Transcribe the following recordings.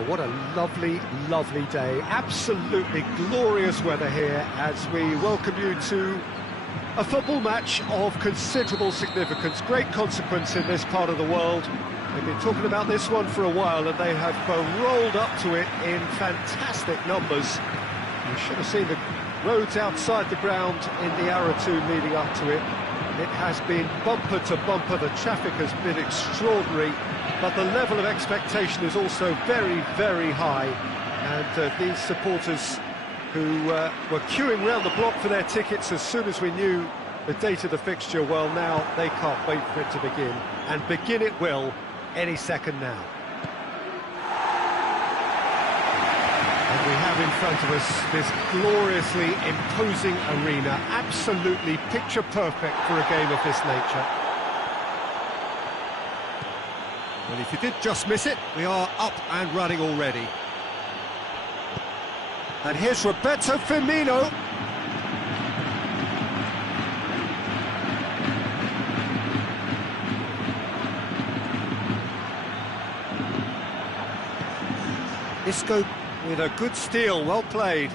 Well, what a lovely, lovely day. Absolutely glorious weather here as we welcome you to a football match of considerable significance, great consequence in this part of the world. They've been talking about this one for a while and they have rolled up to it in fantastic numbers. You should have seen the roads outside the ground in the hour or two leading up to it. It has been bumper to bumper, the traffic has been extraordinary, but the level of expectation is also very, very high. And these supporters who were queuing round the block for their tickets as soon as we knew the date of the fixture, well, now they can't wait for it to begin. And begin it will any second now. And we have in front of us this gloriously imposing arena, absolutely picture perfect for a game of this nature. Well, if you did just miss it, we are up and running already. And here's Roberto Firmino. Isco with a good steal, well played.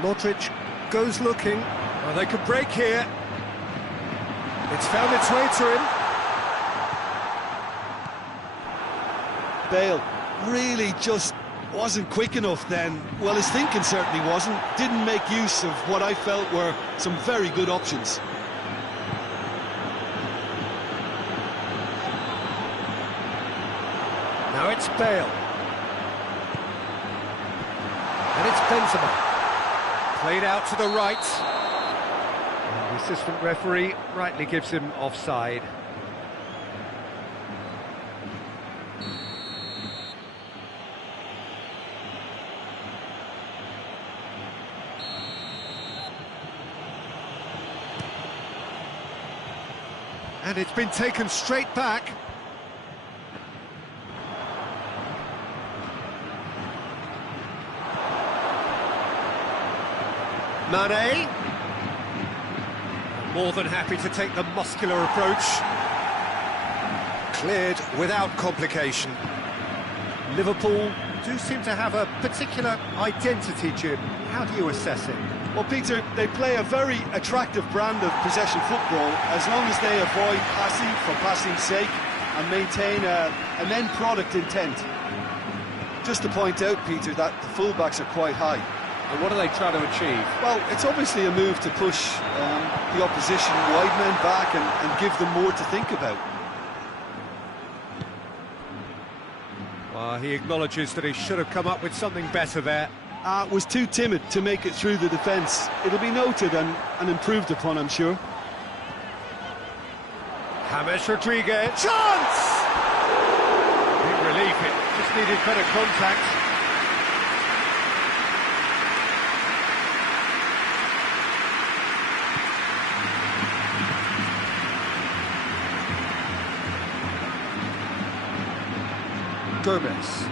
Modric goes looking. Well, they could break here. It's found its way to him. Bale really just wasn't quick enough then. Well, his thinking certainly wasn't. Didn't make use of what I felt were some very good options. Now it's Bale. And it's Benzema. Played out to the right. And the assistant referee rightly gives him offside. And it's been taken straight back. Mane. More than happy to take the muscular approach. Cleared without complication. Liverpool do seem to have a particular identity, Jim. How do you assess it? Well, Peter, they play a very attractive brand of possession football as long as they avoid passing for passing's sake and maintain an end product intent. Just to point out, Peter, that the fullbacks are quite high. And what are they trying to achieve? Well, it's obviously a move to push the opposition wide men back and give them more to think about. Well, he acknowledges that he should have come up with something better there. Was too timid to make it through the defence. It'll be noted and improved upon, I'm sure. James Rodriguez. Chance! Big relief, it just needed better contact. Gomez.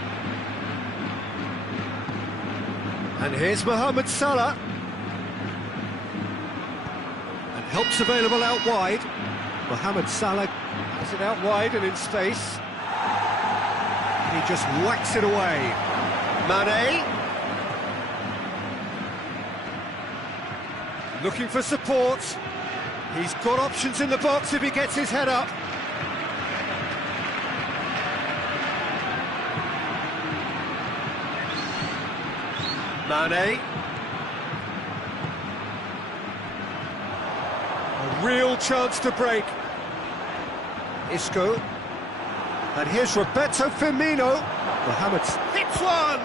And here's Mohamed Salah. And help's available out wide. Mohamed Salah has it out wide and in space. He just whacks it away. Mane. Looking for support. He's got options in the box if he gets his head up. Mane. A real chance to break. Isco. And here's Roberto Firmino. Mohamed hits one!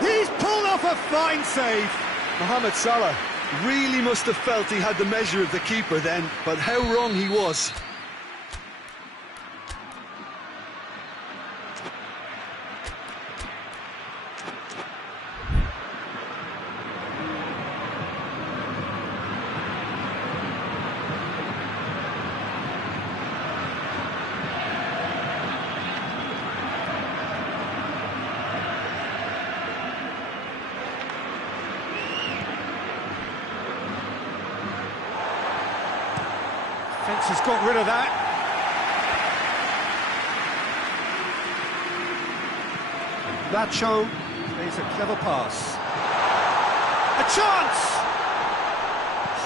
He's pulled off a fine save. Mohamed Salah really must have felt he had the measure of the keeper then, but how wrong he was. Defence has got rid of that. Dacho plays a clever pass. A chance!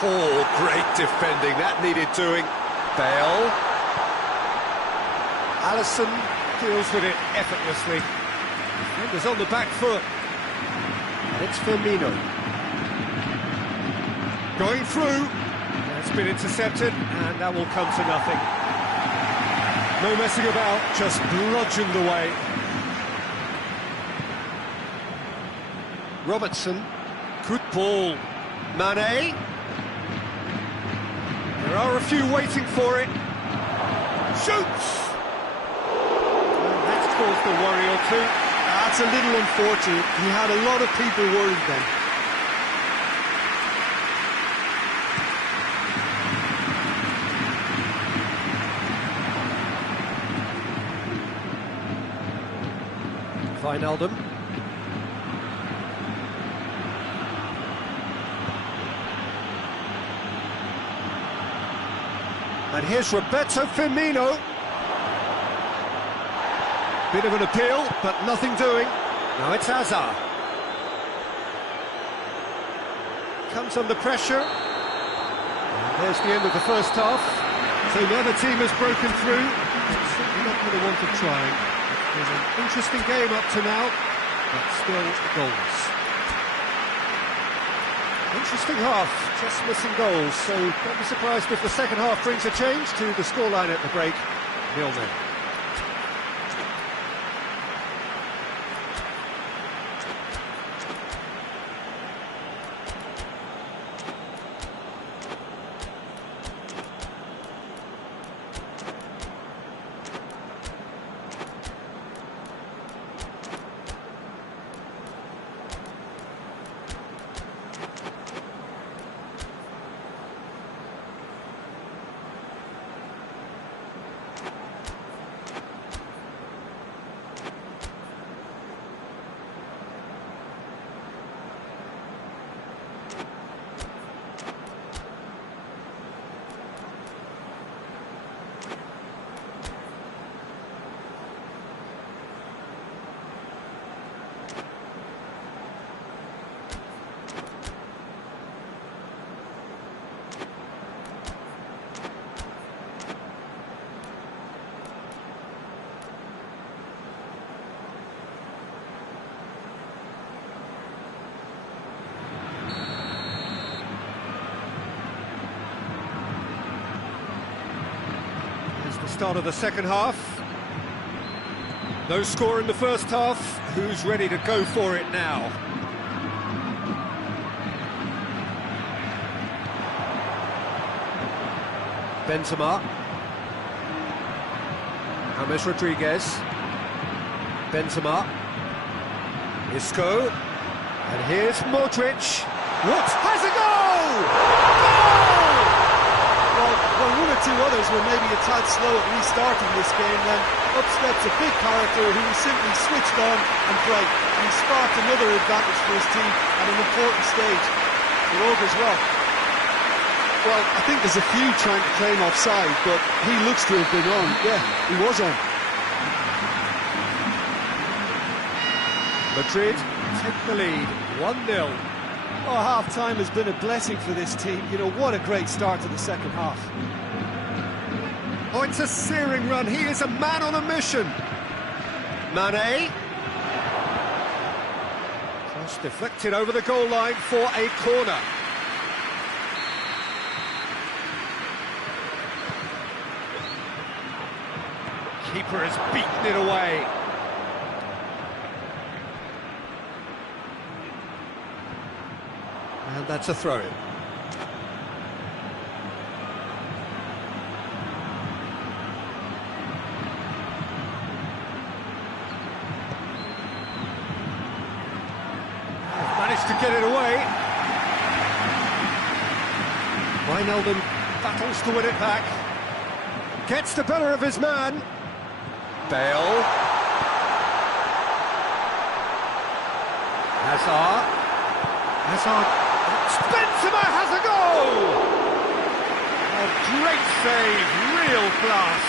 Oh, great defending, that needed doing. Bale. Alisson deals with it effortlessly. Defenders on the back foot. It's Firmino. Going through. That's been intercepted, and that will come to nothing. No messing about, just bludgeoned away. Robertson. Good ball. Mane. There are a few waiting for it. Shoots! And that's caused a worry or two. That's a little unfortunate. He had a lot of people worried then. Wijnaldum. And here's Roberto Firmino. Bit of an appeal, but nothing doing. Now it's Hazard. Comes under pressure. And there's the end of the first half. So the other team has broken through. Certainly not going to want to try. It's been an interesting game up to now, but still goals. Interesting half, just missing goals, so don't be surprised if the second half brings a change to the scoreline at the break, 0-0. Start of the second half. No score in the first half. Who's ready to go for it now? Benzema. James Rodriguez. Benzema. Isco. And here's Modric. What? Has a goal! Well, one or two others were maybe a tad slow at restarting this game, then up steps a big character who was simply switched on and bright, and he sparked another advantage for his team at an important stage. It augurs well. Well, I think there's a few trying to claim offside, but he looks to have been on. Yeah, he was on. Madrid take the lead, 1-0. Oh, half-time has been a blessing for this team. You know, what a great start to the second half. Oh, it's a searing run. He is a man on a mission. Mane. Cross deflected over the goal line for a corner. Keeper has beaten it away. And that's a throw-in. Managed to get it away. Wijnaldum battles to win it back. Gets the better of his man. Bale. Hazard. Benzema has a goal! A great save, real class.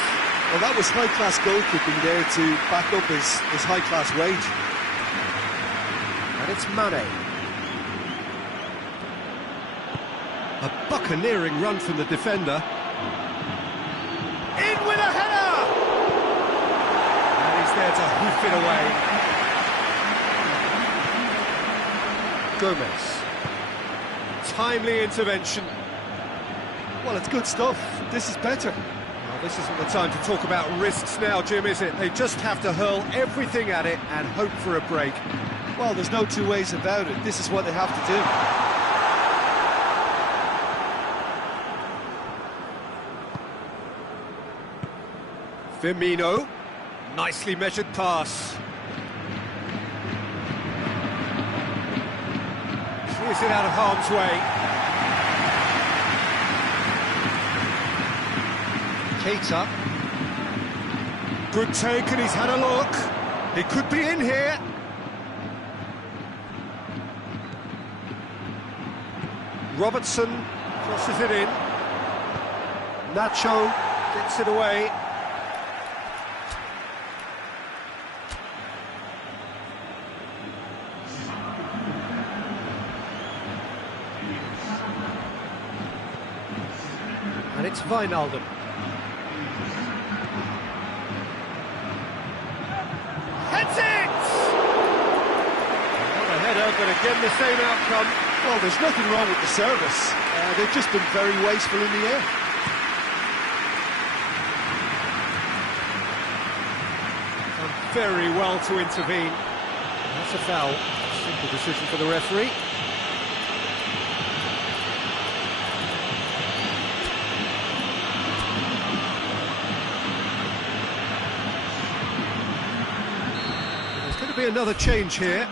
Well, that was high-class goalkeeping there to back up his high-class wage. It's Mane. A buccaneering run from the defender. In with a header! And he's there to hoof it away. Gomez. Timely intervention. Well, it's good stuff. This is better. Well, this isn't the time to talk about risks now, Jim, is it? They just have to hurl everything at it and hope for a break. Well, there's no two ways about it. This is what they have to do. Firmino, nicely measured pass. Clears it out of harm's way. Keita. Good take, and he's had a look. He could be in here. Robertson crosses it in. Nacho gets it away. And it's Wijnaldum. Heads it! Not a header, but again the same outcome. Well, there's nothing wrong with the service. They've just been very wasteful in the air. Done very well to intervene. That's a foul. Simple decision for the referee. There's going to be another change here.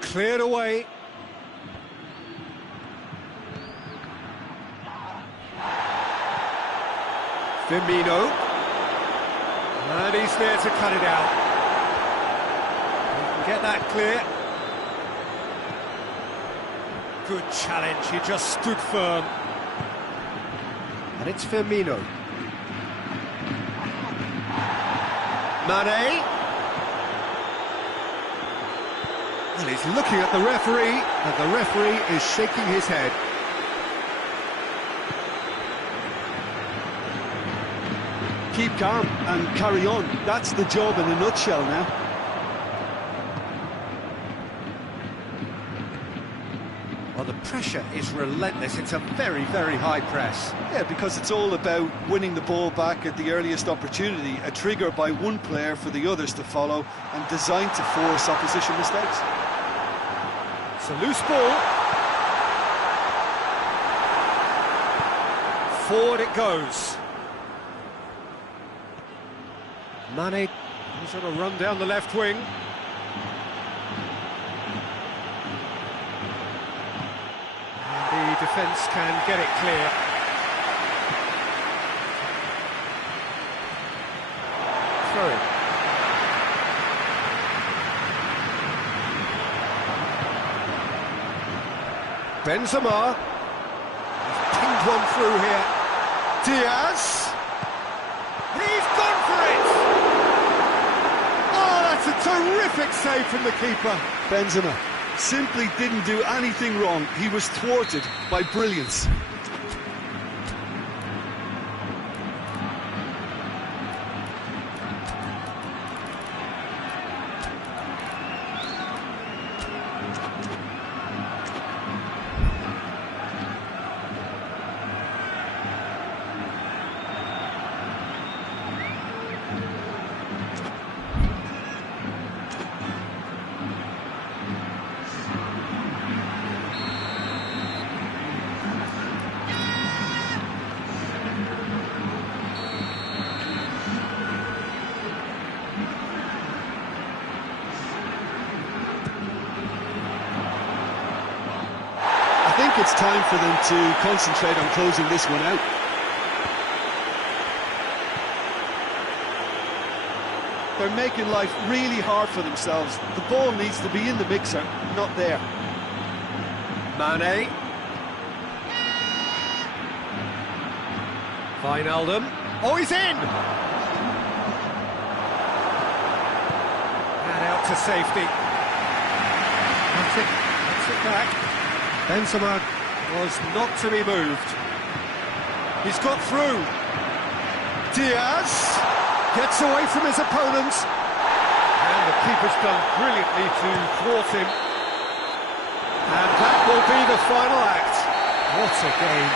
Cleared away. Firmino. And he's there to cut it out. Get that clear. Good challenge, he just stood firm. And it's Firmino. Mane. And he's looking at the referee, and the referee is shaking his head. Keep calm and carry on. That's the job in a nutshell now. Well, the pressure is relentless. It's a very, very high press. Yeah, because it's all about winning the ball back at the earliest opportunity, a trigger by one player for the others to follow, and designed to force opposition mistakes. It's a loose ball. Forward it goes. Mane is on a run down the left wing. And the defence can get it clear. Throw it. Benzema. He's pinged one through here. Diaz. He's gone for it! Oh, that's a terrific save from the keeper. Benzema simply didn't do anything wrong. He was thwarted by brilliance. it's time for them to concentrate on closing this one out. They're making life really hard for themselves. The ball needs to be in the mixer, not there. Mane. Wijnaldum. Oh, he's in! And out to safety. That's it back. Benzema was not to be moved. He's got through. Diaz gets away from his opponent. And the keeper's done brilliantly to thwart him. And that will be the final act. What a game.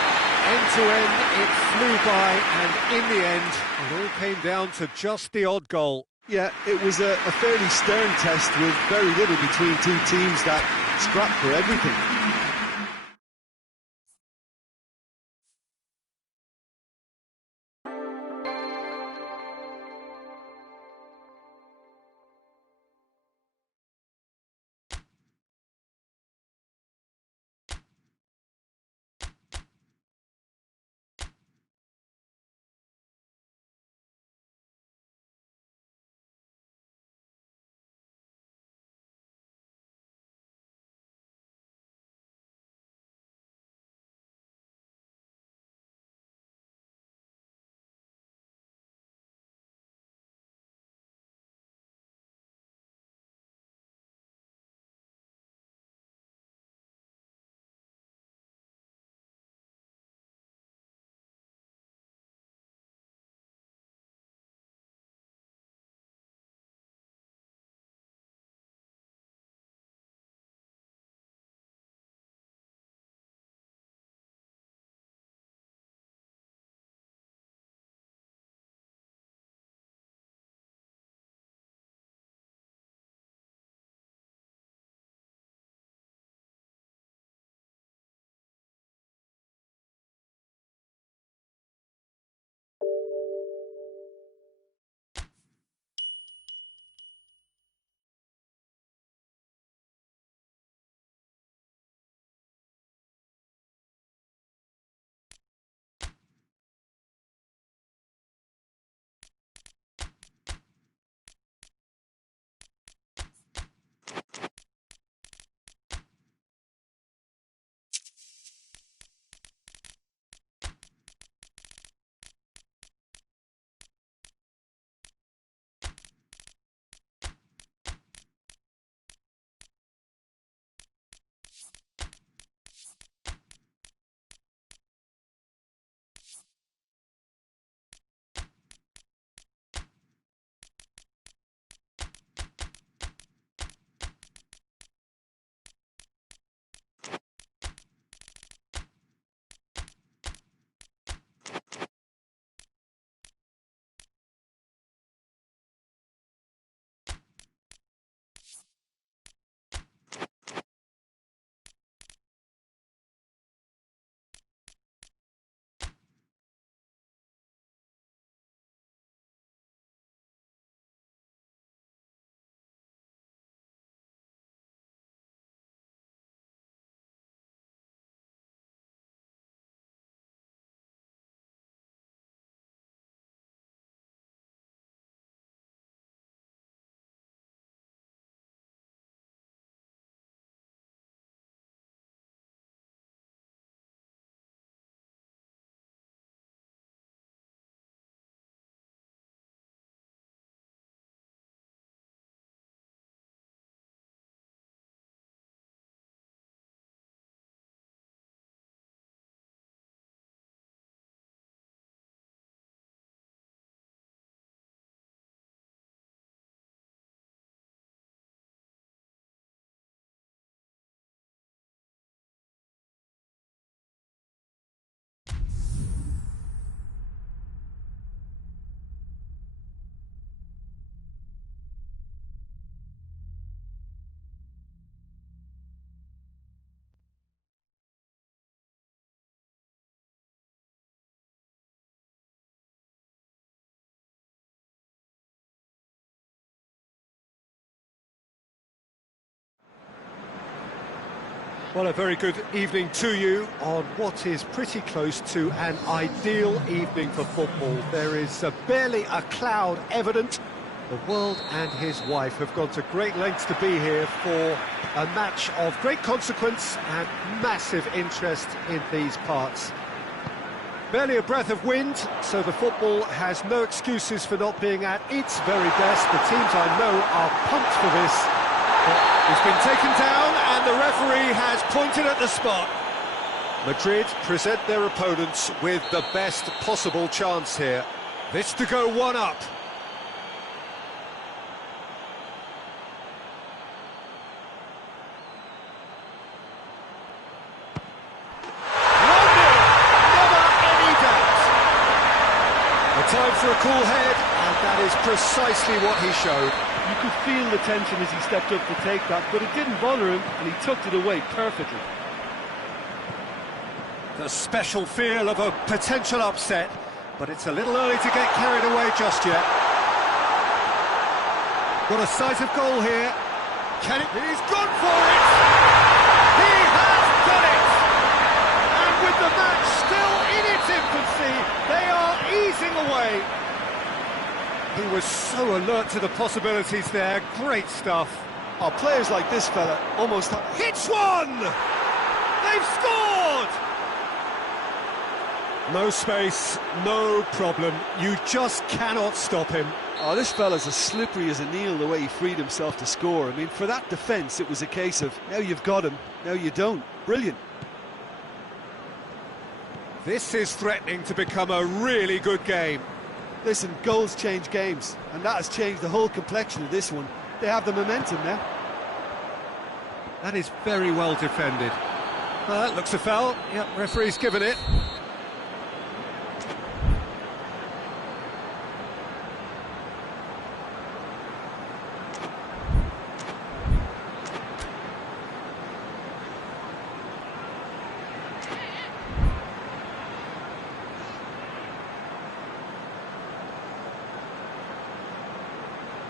End to end, it flew by, and in the end, it all came down to just the odd goal. Yeah, it was a fairly stern test with very little between two teams that scrapped for everything. Well, a very good evening to you on what is pretty close to an ideal evening for football. There is barely a cloud evident. The world and his wife have gone to great lengths to be here for a match of great consequence and massive interest in these parts. Barely a breath of wind, so the football has no excuses for not being at its very best. The teams I know are pumped for this. He's been taken down and the referee has pointed at the spot. Madrid present their opponents with the best possible chance here. This to go one up. Time for a cool head, and that is precisely what he showed. You could feel the tension as he stepped up to take that, but it didn't bother him, and he tucked it away perfectly. The special feel of a potential upset, but it's a little early to get carried away just yet. Got a sight of goal here. Can it? He's gone for it! He has done it! And with the match still in its infancy, they are easing away. He was so alert to the possibilities there. Great stuff. Oh, players like this fella almost hits one! They've scored! No space, no problem. You just cannot stop him. Oh, this fella's as slippery as a needle the way he freed himself to score. I mean, for that defence, it was a case of, now you've got him, now you don't. Brilliant. This is threatening to become a really good game. Listen, goals change games, and that has changed the whole complexion of this one. They have the momentum now. That is very well defended. That looks a foul. Yep, referee's given it.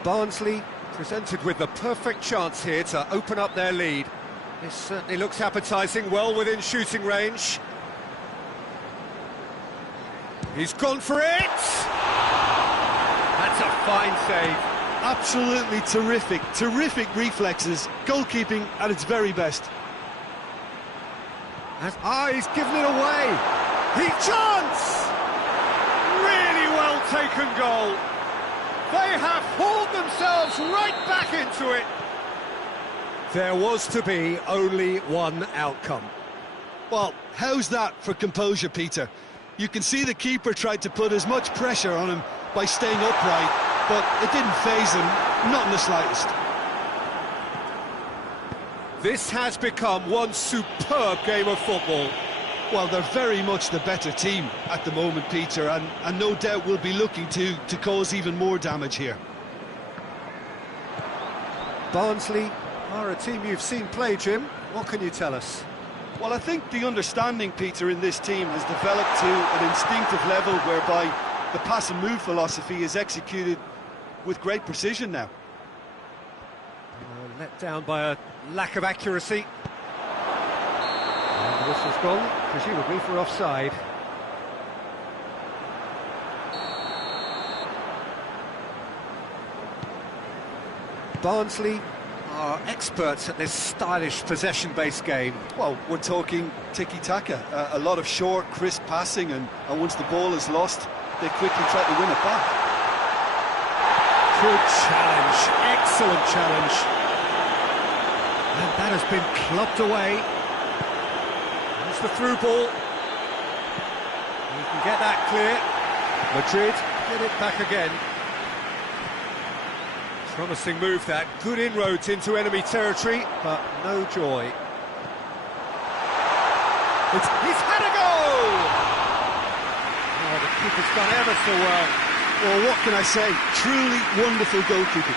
Barnsley presented with the perfect chance here to open up their lead. This certainly looks appetising, well within shooting range. He's gone for it! That's a fine save. Absolutely terrific, terrific reflexes. Goalkeeping at its very best. He's given it away! Chance! Really well taken goal. They have hauled themselves right back into it. There was to be only one outcome. Well, how's that for composure, Peter? You can see the keeper tried to put as much pressure on him by staying upright, but it didn't faze him, not in the slightest. This has become one superb game of football. Well, they're very much the better team at the moment, Peter, and no doubt will be looking to cause even more damage here. Barnsley are a team you've seen play, Jim. What can you tell us? Well, I think the understanding, Peter, in this team has developed to an instinctive level whereby the pass and move philosophy is executed with great precision now. Let down by a lack of accuracy. And the whistle's gone, presumably for offside. Barnsley are experts at this stylish possession-based game. Well, we're talking tiki-taka, a lot of short, crisp passing, and once the ball is lost, they quickly try to win it back. Good challenge, excellent challenge. And that has been clubbed away. There's the through ball. You can get that clear. Madrid get it back again. Promising move that. Good inroads into enemy territory, but no joy. He's had a goal! Oh, the keeper's done ever so well. Well, what can I say? Truly wonderful goalkeeping.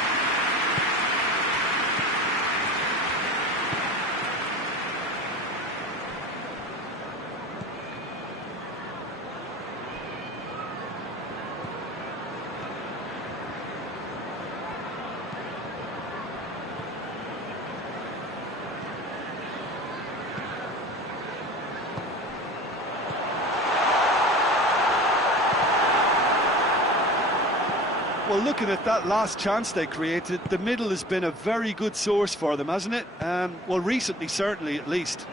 Well, looking at that last chance they created, the middle has been a very good source for them, hasn't it? Well, recently, certainly, at least.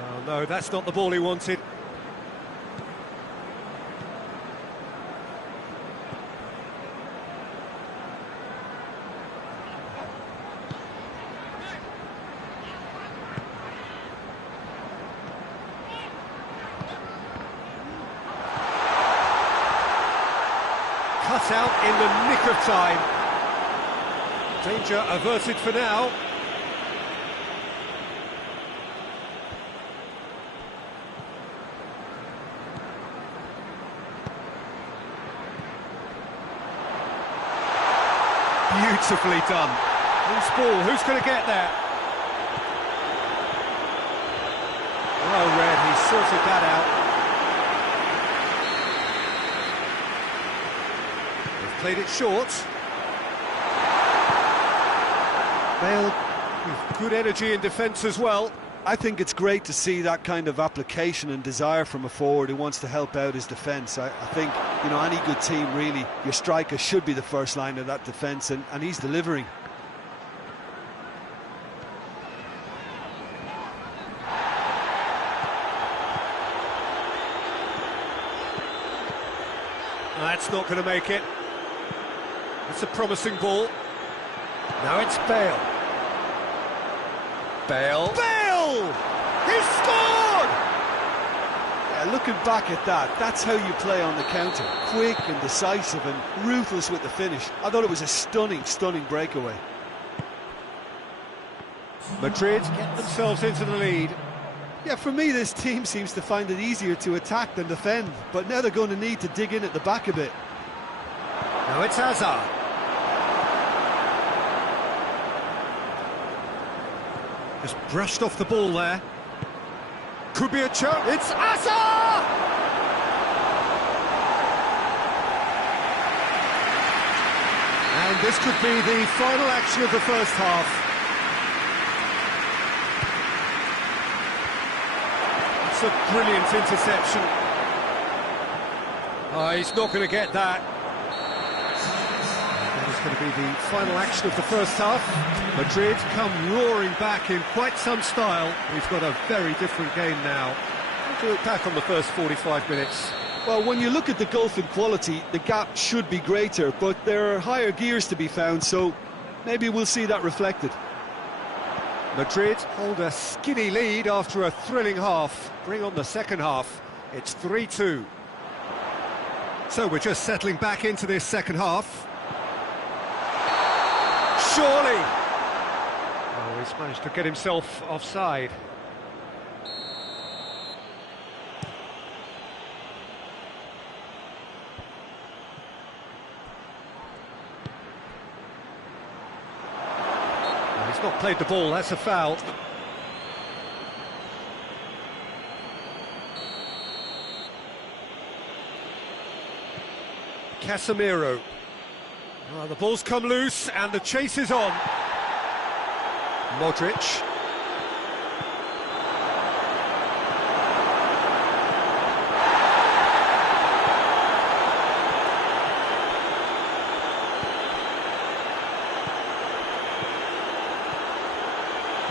Oh, no, that's not the ball he wanted. Cut out in the nick of time. Danger averted for now. Beautifully done. Loose ball, who's going to get there? Well read, he sorted that out. Played it short. Bale with good energy in defence as well. I think it's great to see that kind of application and desire from a forward who wants to help out his defence. I think, you know, any good team, really, your striker should be the first line of that defence, and he's delivering. That's not going to make it. It's a promising ball. Now it's Bale. Bale. Bale! He scored! Yeah, looking back at that, that's how you play on the counter. Quick and decisive and ruthless with the finish. I thought it was a stunning, stunning breakaway. Madrid get themselves into the lead. Yeah, for me, this team seems to find it easier to attack than defend, but now they're going to need to dig in at the back a bit. Now it's Hazard. Just brushed off the ball there. Could be a chance. It's Hazard! And this could be the final action of the first half. It's a brilliant interception. Oh, he's not going to get that. That is going to be the final action of the first half. Madrid come roaring back in quite some style. We've got a very different game now. We'll look back on the first 45 minutes. Well, when you look at the gulf in quality, the gap should be greater, but there are higher gears to be found, so maybe we'll see that reflected. Madrid hold a skinny lead after a thrilling half. Bring on the second half. It's 3-2. So we're just settling back into this second half. Surely! Oh, he's managed to get himself offside. He's not played the ball, that's a foul. Casemiro. Oh, the ball's come loose and the chase is on. Modric.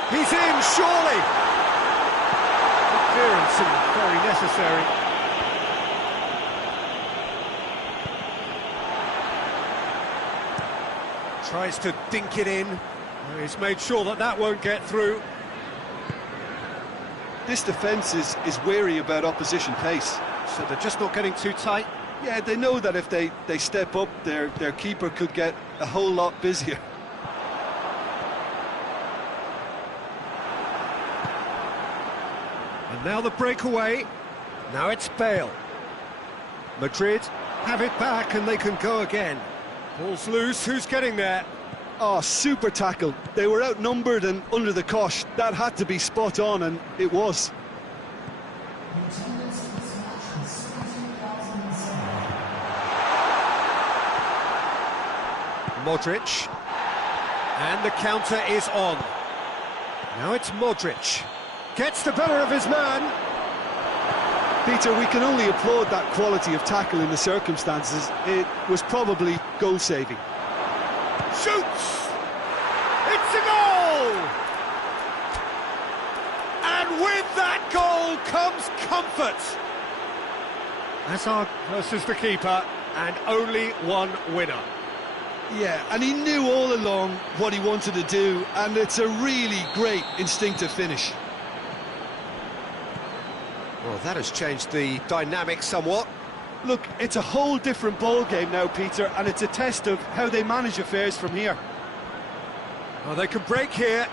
He's in, surely! Clearance and very necessary. Tries to dink it in. He's made sure that that won't get through. This defence is wary about opposition pace. So they're just not getting too tight? Yeah, they know that if they step up, their keeper could get a whole lot busier. And now the breakaway. Now it's Bale. Madrid have it back and they can go again. Ball's loose, who's getting there? Oh, super tackle. They were outnumbered and under the cosh. That had to be spot on, and it was. Modric. And the counter is on. Now it's Modric. Gets the better of his man. Peter, we can only applaud that quality of tackle in the circumstances. It was probably goal-saving. Shoots! It's a goal! And with that goal comes comfort. Hazard versus the keeper, and only one winner. Yeah, and he knew all along what he wanted to do, and it's a really great instinctive finish. Well, that has changed the dynamic somewhat. Look, it's a whole different ball game now, Peter, and it's a test of how they manage affairs from here. Well, they can break here.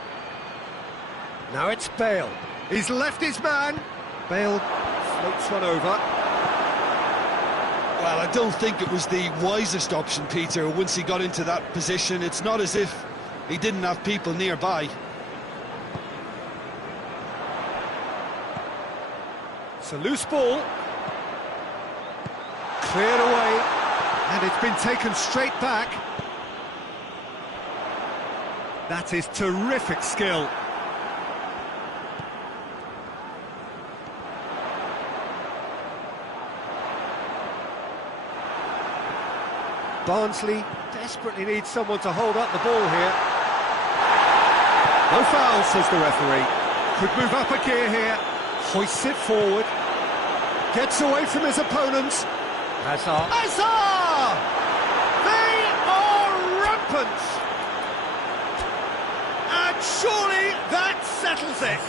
Now it's Bale. He's left his man. Bale floats one over. Well, I don't think it was the wisest option, Peter, once he got into that position. It's not as if he didn't have people nearby. It's a loose ball. Cleared away, and it's been taken straight back. That is terrific skill. Barnsley desperately needs someone to hold up the ball here. No foul, says the referee. Could move up a gear here. Hoists it forward. Gets away from his opponents. Hazard. Hazard! They are rampant! And surely that settles it.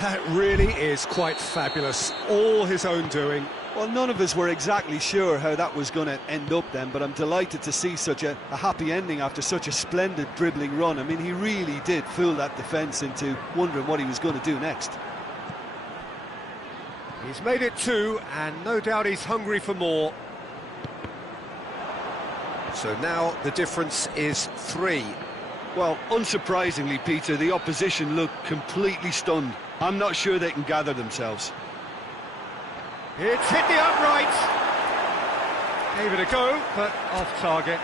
That really is quite fabulous. All his own doing. Well, none of us were exactly sure how that was going to end up then, but I'm delighted to see such a happy ending after such a splendid dribbling run. I mean, he really did fool that defence into wondering what he was going to do next. He's made it 2, and no doubt he's hungry for more. So now the difference is 3. Well, unsurprisingly, Peter, the opposition looked completely stunned. I'm not sure they can gather themselves. It's hit the upright. Gave it a go, but off target.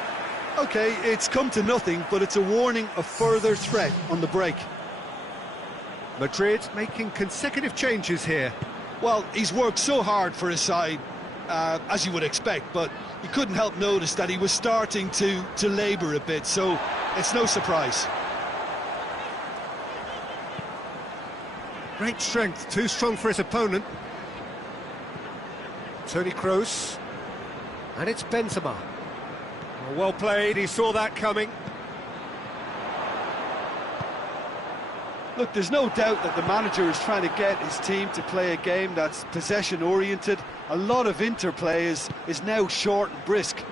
OK, it's come to nothing, but it's a warning of further threat on the break. Madrid making consecutive changes here. Well, he's worked so hard for his side, as you would expect, but you couldn't help notice that he was starting to labour a bit, so it's no surprise. Great strength, too strong for his opponent. Toni Kroos, and it's Benzema. Well played, he saw that coming. Look, there's no doubt that the manager is trying to get his team to play a game that's possession-oriented. A lot of interplay is now short and brisk.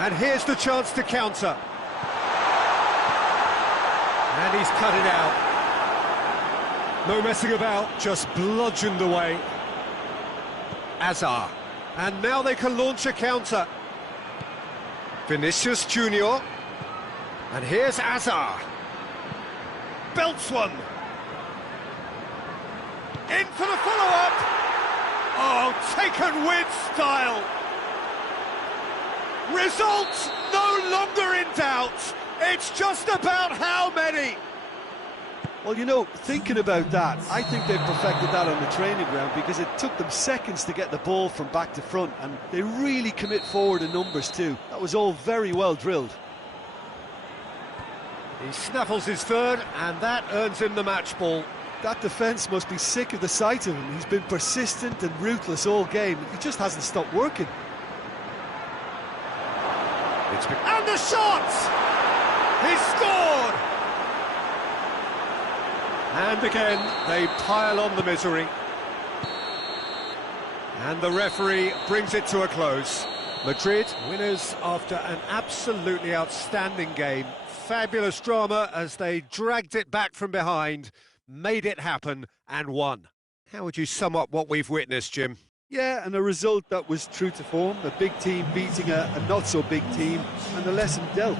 And here's the chance to counter. And he's cut it out. No messing about, just bludgeoned away. Hazard. And now they can launch a counter. Vinicius Junior. And here's Hazard. Belts one. In for the follow-up. Oh, taken with style. Results no longer in doubt. It's just about how many. Well, you know, thinking about that, I think they've perfected that on the training ground because it took them seconds to get the ball from back to front, and they really commit forward in numbers too. That was all very well drilled. He snaffles his third, and that earns him the match ball. That defence must be sick of the sight of him. He's been persistent and ruthless all game. He just hasn't stopped working. And the shot! He scored! And again, they pile on the misery. And the referee brings it to a close. Madrid, winners after an absolutely outstanding game. Fabulous drama as they dragged it back from behind, made it happen and won. How would you sum up what we've witnessed, Jim? Yeah, and a result that was true to form. A big team beating a not-so-big team, and the lesson dealt.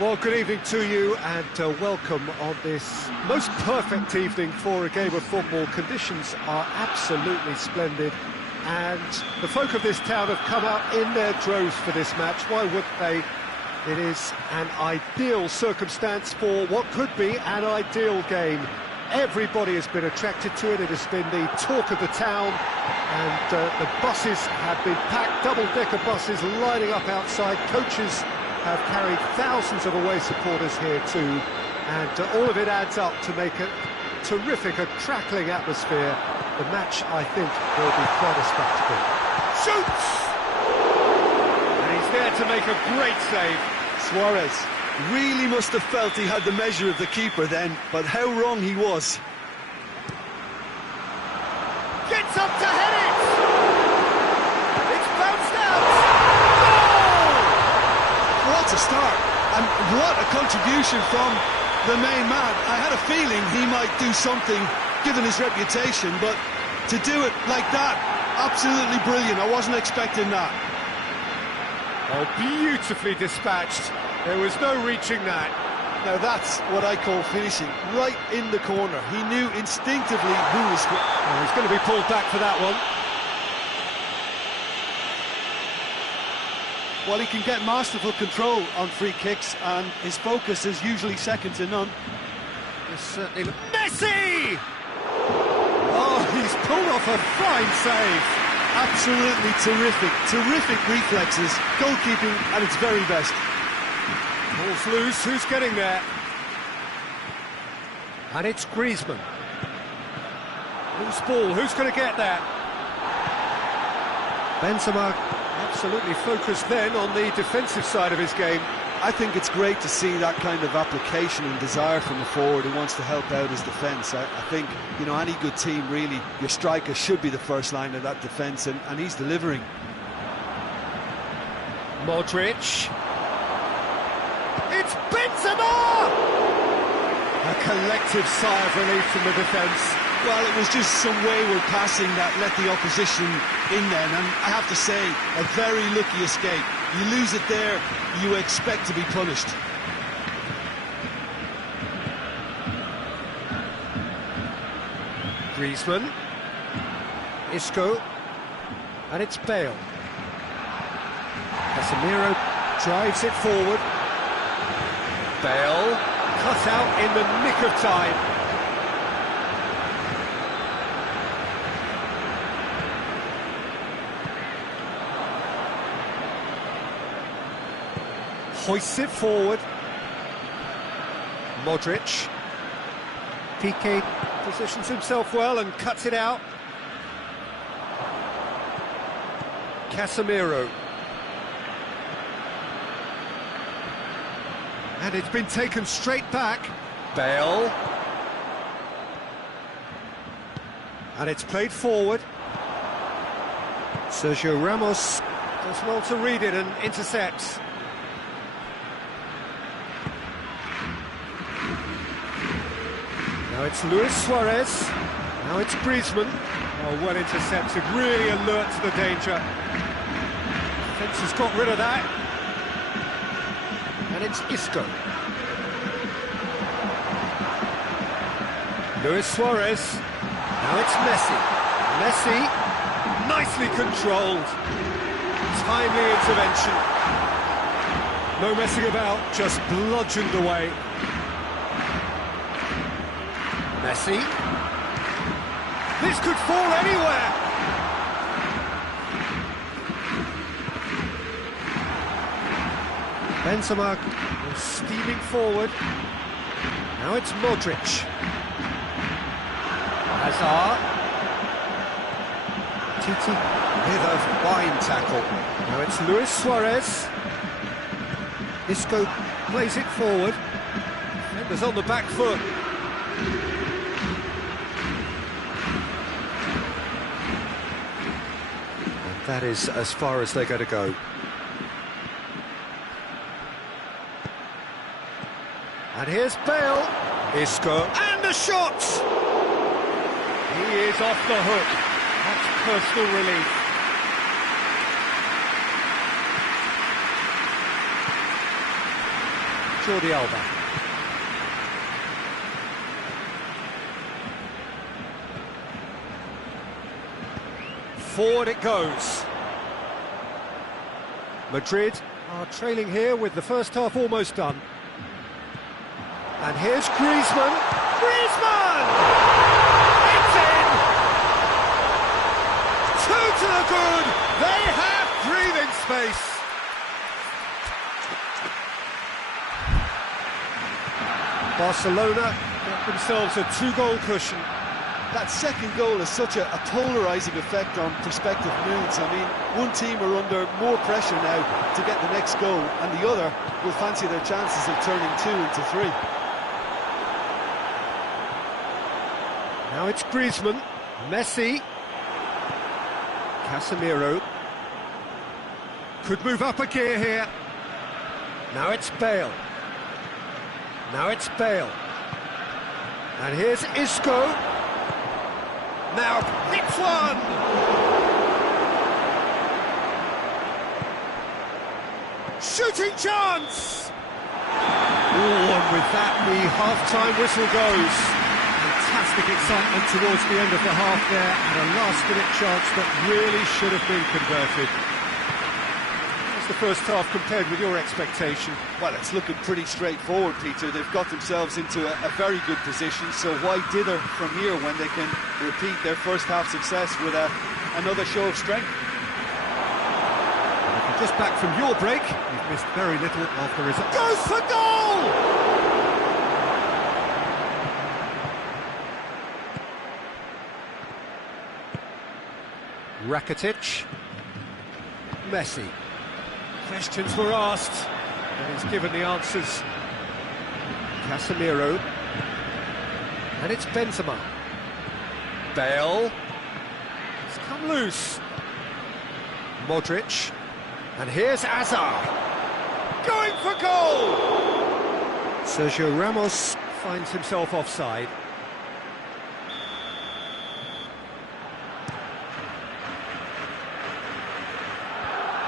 Well, good evening to you and welcome on this most perfect evening for a game of football. Conditions are absolutely splendid and the folk of this town have come out in their droves for this match. Why wouldn't they? It is an ideal circumstance for what could be an ideal game. Everybody has been attracted to it. It has been the talk of the town and the buses have been packed, double-decker buses lining up outside. Coaches have carried thousands of away supporters here too, and all of it adds up to make a terrific, crackling atmosphere. The match, I think, will be quite a spectacle. Shoots! And he's there to make a great save. Suarez really must have felt he had the measure of the keeper then, but how wrong he was. Gets up to head it! It's bounced out! What a start, and what a contribution from the main man. I had a feeling he might do something, given his reputation, but to do it like that, absolutely brilliant. I wasn't expecting that. Oh, beautifully dispatched. There was no reaching that. Now that's what I call finishing, right in the corner. He knew instinctively who was... Oh, he's going to be pulled back for that one. Well, he can get masterful control on free kicks, and his focus is usually second to none. Yes, certainly. Messi! Oh, he's pulled off a fine save. Absolutely terrific reflexes, goalkeeping at its very best. Ball's loose, who's getting there? And it's Griezmann. Loose ball, who's going to get there? Benzema absolutely focused then on the defensive side of his game. I think it's great to see that kind of application and desire from the forward who wants to help out his defence. I think, you know, any good team, really, your striker should be the first line of that defence, and he's delivering. Modric. It's Benzema! A collective sigh of relief from the defence. Well, it was just some wayward passing that let the opposition in then, and I have to say, a very lucky escape. You lose it there, you expect to be punished. Griezmann. Isco. And it's Bale. Casemiro drives it forward. Bale cut out in the nick of time. Hoists it forward. Modric. Piqué positions himself well and cuts it out. Casemiro. And it's been taken straight back. Bale. And it's played forward. Sergio Ramos does well to read it and intercepts. Now it's Luis Suarez, now it's Griezmann. Oh, well intercepted, really alert to the danger. Defence has got rid of that. And it's Isco. Luis Suarez, now it's Messi. Messi, nicely controlled. Timely intervention. No messing about, just bludgeoned away. Messi. This could fall anywhere. Benzema is steaming forward. Now it's Modric. Hazard. Titi with a fine tackle. Now it's Luis Suarez. Isco plays it forward. Defenders on the back foot. That is as far as they're going to go. And here's Bale. Isco. And the shot! He is off the hook. That's personal relief. Jordi Alba. Forward it goes. Madrid are trailing here with the first half almost done. And here's Griezmann. Griezmann! It's in! 2 to the good. They have breathing space. Barcelona get themselves a 2-goal cushion. That second goal has such a polarising effect on prospective moods. I mean, one team are under more pressure now to get the next goal, and the other will fancy their chances of turning 2 into 3. Now it's Griezmann, Messi, Casemiro. Could move up a gear here. Now it's Bale. Now it's Bale. And here's Isco. Now hits one! Shooting chance! Oh, and with that the half-time whistle goes. Fantastic excitement towards the end of the half there, and a last-minute chance that really should have been converted. How's the first half compared with your expectation? Well, it's looking pretty straightforward, Peter. They've got themselves into a very good position, so why dither from here when they can repeat their first half success with another show of strength? And if you're just back from your break, you've missed very little of the result. Goes for goal! Rakitic, Messi. Questions were asked, and he's given the answers. Casemiro, and it's Benzema. Bale, it's come loose. Modric, and here's Hazard, going for goal! Sergio Ramos finds himself offside.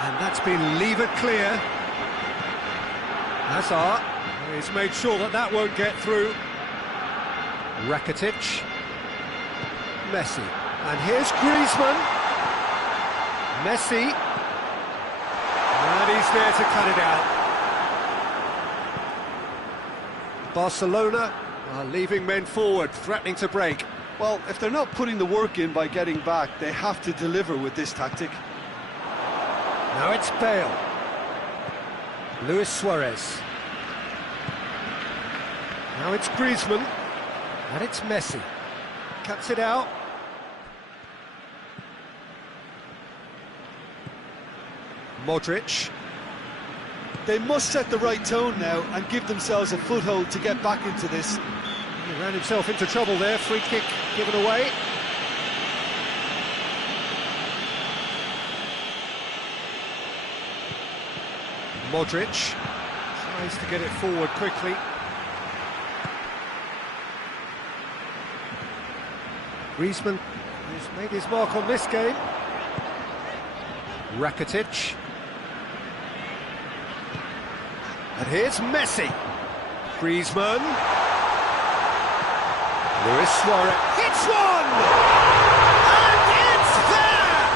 And that's been levered clear. Hazard, he's made sure that that won't get through. Rakitic, Messi, and here's Griezmann. Messi, and he's there to cut it out. Barcelona are leaving men forward, threatening to break. Well, if they're not putting the work in by getting back, they have to deliver with this tactic. Now it's Bale. Luis Suarez. Now it's Griezmann. And it's Messi. Cuts it out. Modric. They must set the right tone now and give themselves a foothold to get back into this. He ran himself into trouble there. Free kick given away. Modric tries to get it forward quickly. Griezmann has made his mark on this game. Rakitic. And here's Messi. Griezmann. Luis Suarez hits one! And it's there!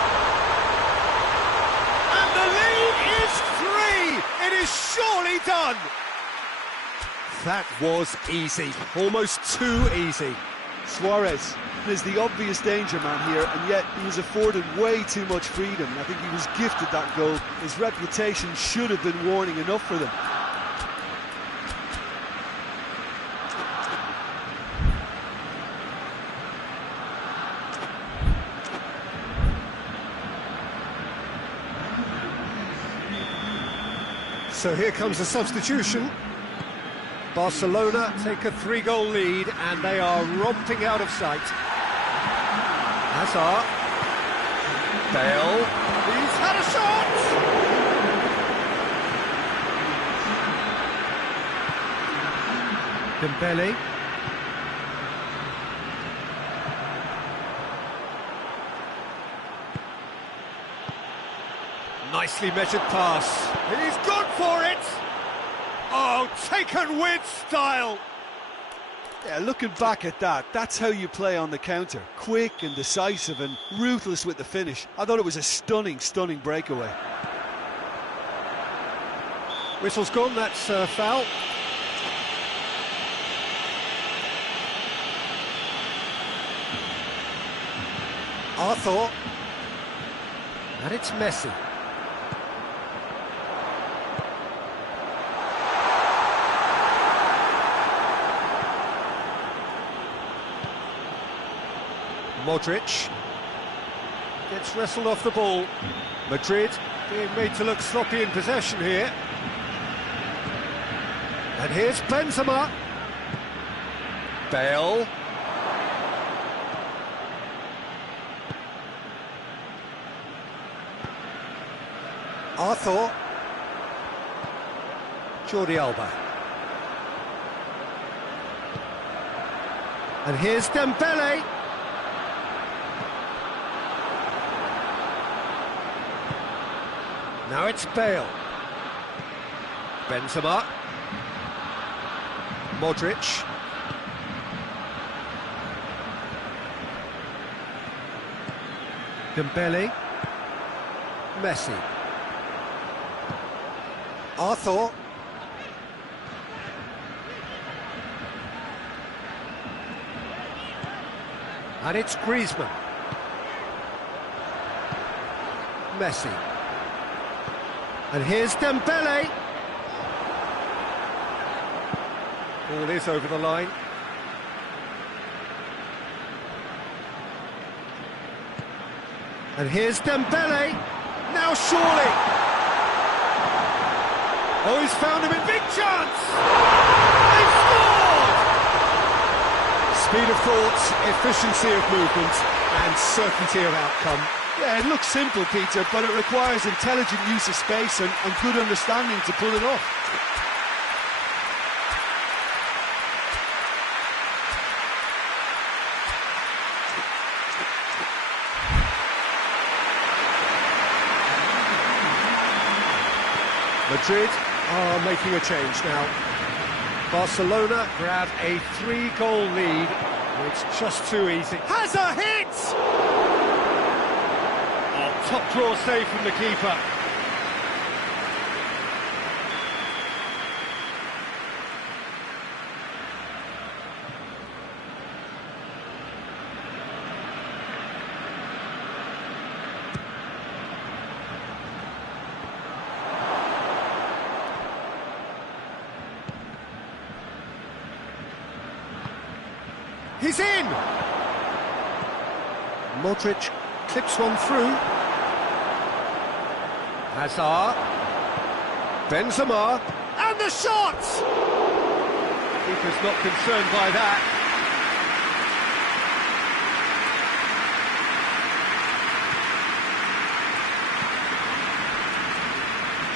And the lead is 3! It is surely done! That was easy, almost too easy. Suarez is the obvious danger man here, and yet he was afforded way too much freedom. I think he was gifted that goal. His reputation should have been warning enough for them. So here comes a substitution. Barcelona take a 3-goal lead and they are romping out of sight. Hazard. Bale. He's had a shot! Dembele. Nicely measured pass. He's gone for it! Oh, taken with style! Yeah, looking back at that, that's how you play on the counter. Quick and decisive and ruthless with the finish. I thought it was a stunning, stunning breakaway. Whistle's gone, that's foul. Arthur. And it's Messi. Modric gets wrestled off the ball. Madrid being made to look sloppy in possession here. And here's Benzema. Bale. Arthur. Jordi Alba. And here's Dembele. Now it's Bale. Benzema. Modric. Dembele. Messi. Arthur. And it's Griezmann. Messi. And here's Dembele. Ball is over the line. And here's Dembele. Now surely. Oh, he's found him in big chance. They scored! Speed of thought, efficiency of movement, and certainty of outcome. Yeah, it looks simple, Peter, but it requires intelligent use of space and good understanding to pull it off. Madrid are making a change now. Barcelona grab a 3-goal lead. It's just too easy. Has a hit! Oh, top draw save from the keeper. He's in! Modric clips one through. Hazard. Benzema. And the shot! Keeper's not concerned by that.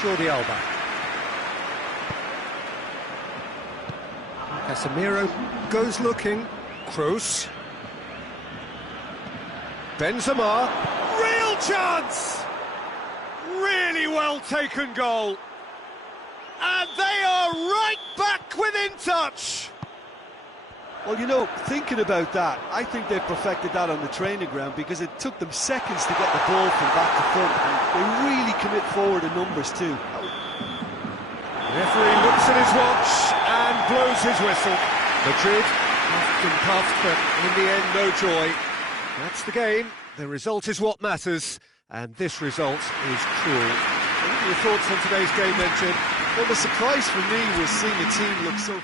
Jordi Alba. Casemiro goes looking. Kroos. Benzema. Real chance! Really well taken goal. And they are right back within touch. Well, you know, thinking about that, I think they perfected that on the training ground because it took them seconds to get the ball from back to front, and they really commit forward in numbers too. The referee looks at his watch and blows his whistle. Madrid puffed and puffed, but in the end, no joy. That's the game. The result is what matters, and this result is cruel. What are your thoughts on today's game, then, Jim? Well, the surprise for me was seeing a team look so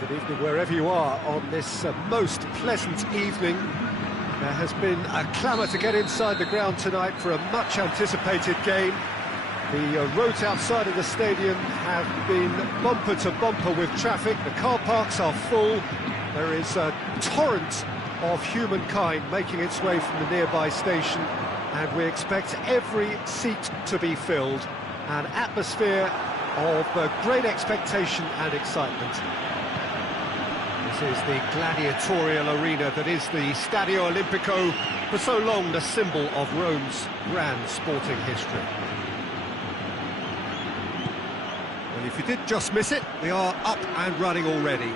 Good evening wherever you are on this most pleasant evening. There has been a clamour to get inside the ground tonight for a much-anticipated game. The roads outside of the stadium have been bumper to bumper with traffic. The car parks are full. There is a torrent of humankind making its way from the nearby station, and we expect every seat to be filled. An atmosphere of great expectation and excitement. This is the gladiatorial arena that is the Stadio Olimpico, for so long the symbol of Rome's grand sporting history. Well, if you did just miss it, we are up and running already.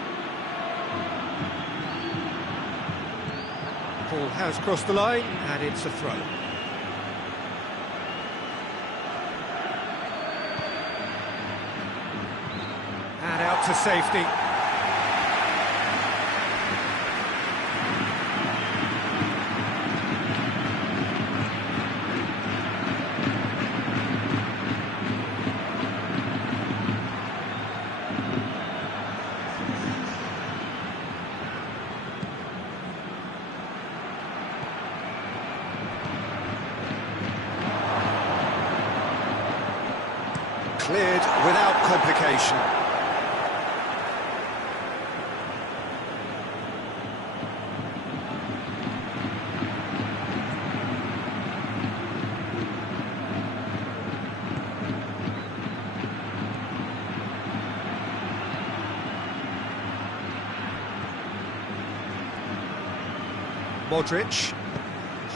The ball has crossed the line, and it's a throw. And out to safety. Cleared without complication. Modric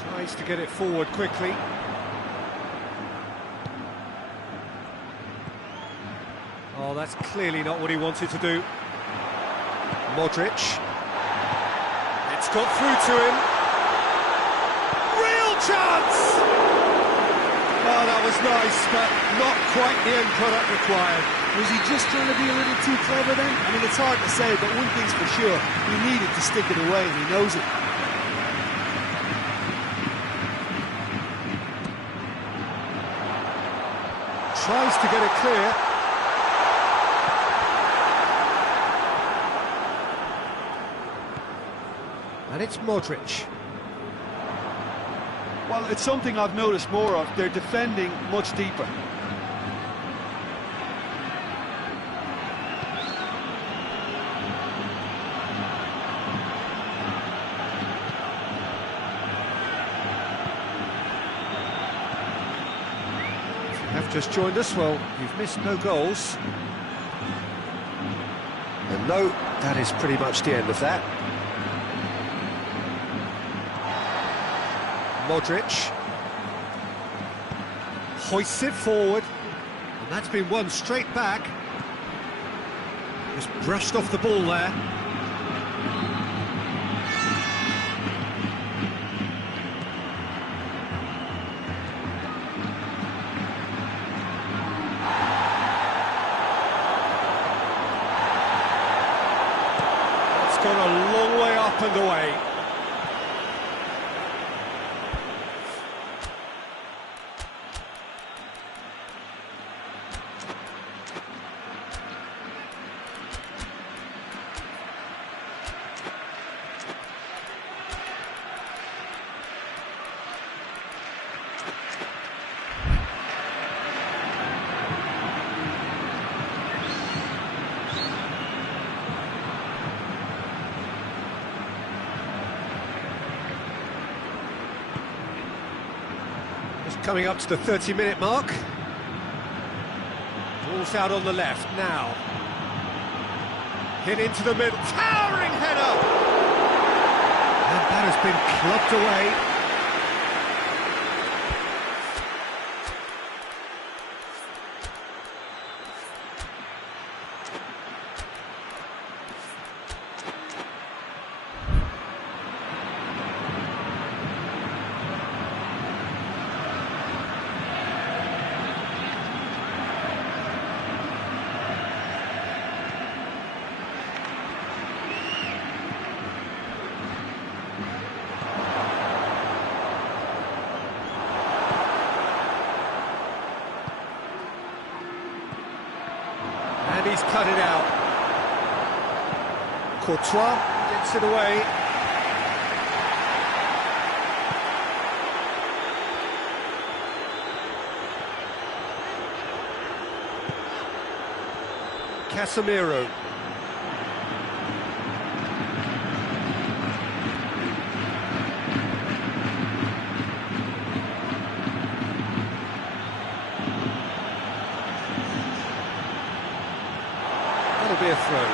tries to get it forward quickly. Oh, that's clearly not what he wanted to do. Modric. It's got through to him. Real chance! Oh, that was nice, but not quite the end product required. Was he just trying to be a little too clever then? I mean, it's hard to say, but one thing's for sure, he needed to stick it away, and he knows it. Tries to get it clear. And it's Modric. Well, it's something I've noticed more of. They're defending much deeper. If you have just joined us, well, you've missed no goals. And no, that is pretty much the end of that. Modric hoists it forward, and that's been won straight back. Just brushed off the ball there. It's gone a long way up and away. Coming up to the 30-minute mark. Ball's out on the left now. Hit into the middle. Towering header! And that has been clubbed away. And he's cut it out. Courtois gets it away. Casemiro. That'll be a throw.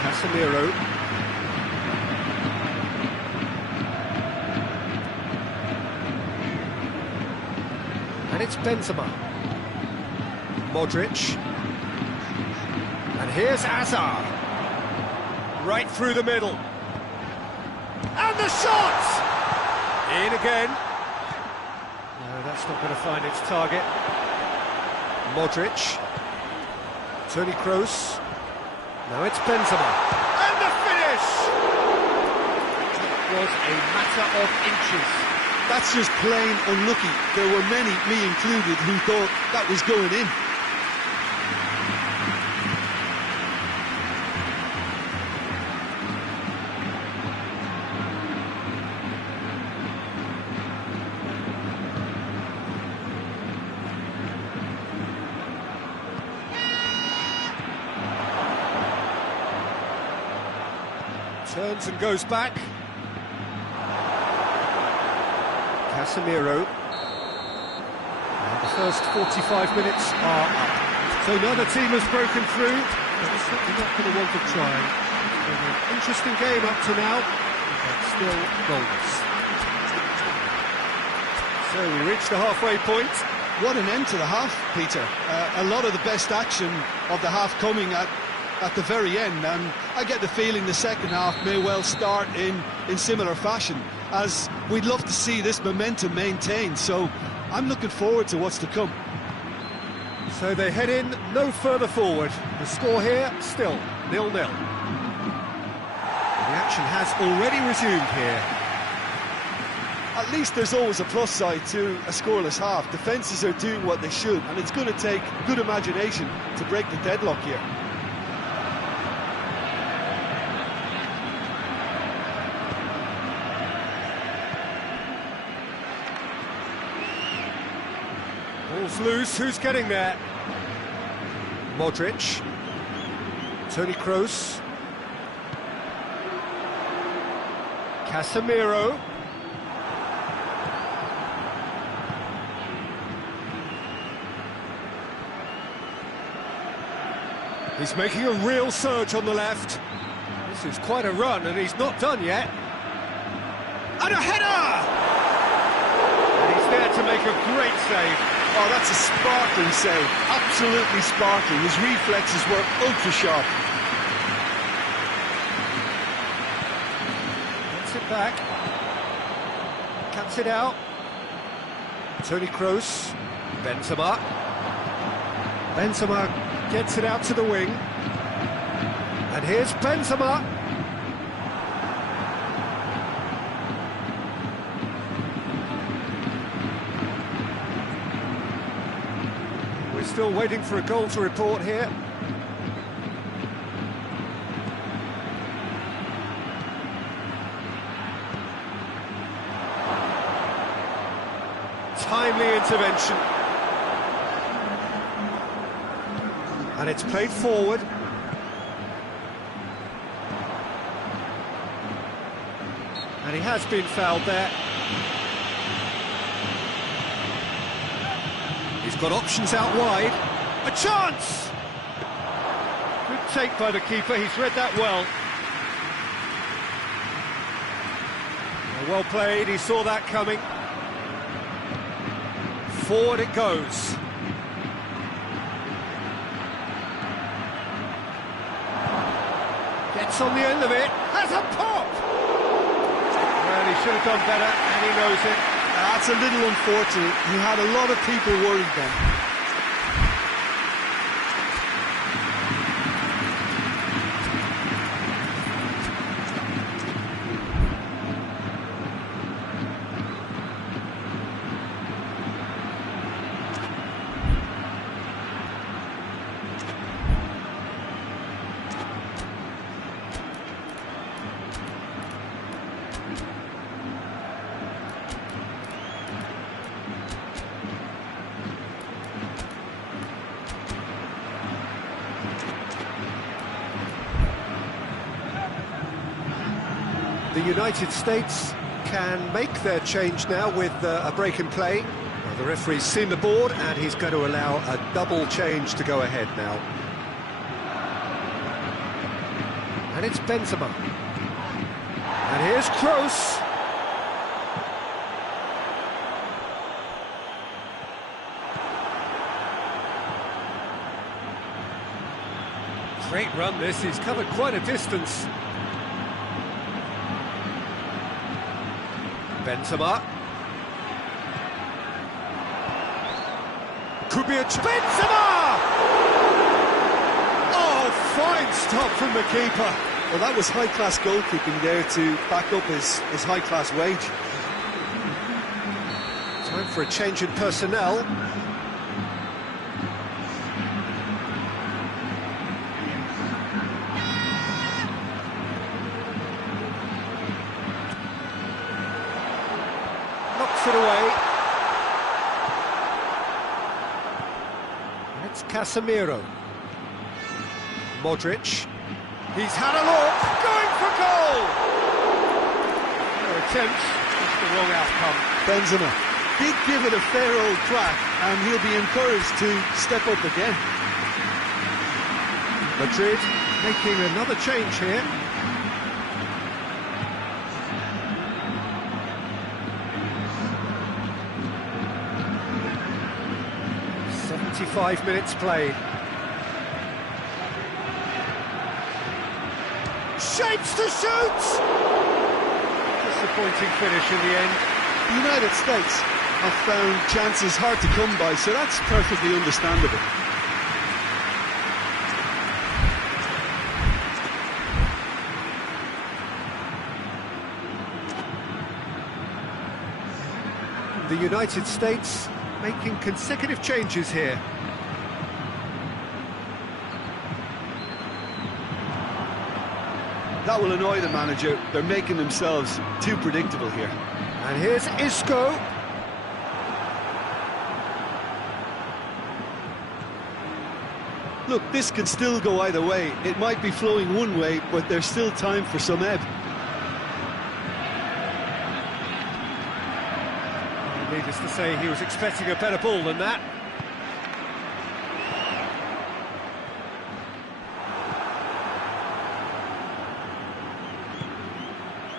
Casemiro. And it's Benzema. Modric. And here's Hazard. Right through the middle. And the shot! In again. No, that's not going to find its target. Modric. Toni Kroos. Now it's Benzema. And the finish! It was a matter of inches. That's just plain unlucky. There were many, me included, who thought that was going in. Turns and goes back. Casemiro. And the first 45 minutes are up. So neither team has broken through, but it's certainly not going to want to try. It's been an interesting game up to now, but still goalless. So we reach the halfway point. What an end to the half, Peter. A lot of the best action of the half coming at the very end, and I get the feeling the second half may well start in similar fashion, as we'd love to see this momentum maintained, so I'm looking forward to what's to come. So they head in no further forward. The score here, still 0-0. The action has already resumed here. At least there's always a plus side to a scoreless half. Defences are doing what they should, and it's going to take good imagination to break the deadlock here. Ball's loose, who's getting there? Modric. Toni Kroos. Casemiro. He's making a real surge on the left. This is quite a run, and he's not done yet. And a header! And he's there to make a great save. Oh, that's a sparkling save, absolutely sparkling. His reflexes were ultra sharp. Gets it back. Cuts it out. Toni Kroos. Benzema. Benzema gets it out to the wing. And here's Benzema. We're still waiting for a goal to report here. Timely intervention. And it's played forward. And he has been fouled there. He's got options out wide. A chance! Good take by the keeper, he's read that well. Well played, he saw that coming. Forward it goes. Gets on the end of it, has a pop! Well, he should have done better, and he knows it. That's a little unfortunate. He had a lot of people worried then. The United States can make their change now with a break in play. Well, the referee's seen the board and he's going to allow a double change to go ahead now. And it's Benzema. And here's Kroos. Great run this, he's covered quite a distance. Benzema. Could be a... Benzema! Oh, fine stop from the keeper. Well, that was high-class goalkeeping there to back up his high-class wage. Time for a change in personnel. Knocks it away. It's Casemiro. Modric. He's had a look, going for goal! No attempt, just the wrong outcome. Benzema did give it a fair old crack, and he'll be encouraged to step up again. Madrid making another change here. "75 minutes played. Shapes to shoot! Disappointing finish in the end. The United States have found chances hard to come by, so that's perfectly understandable. The United States making consecutive changes here. That will annoy the manager. They're making themselves too predictable here. And here's Isco. Look, this can still go either way. It might be flowing one way, but there's still time for some ebb. Needless to say, he was expecting a better ball than that.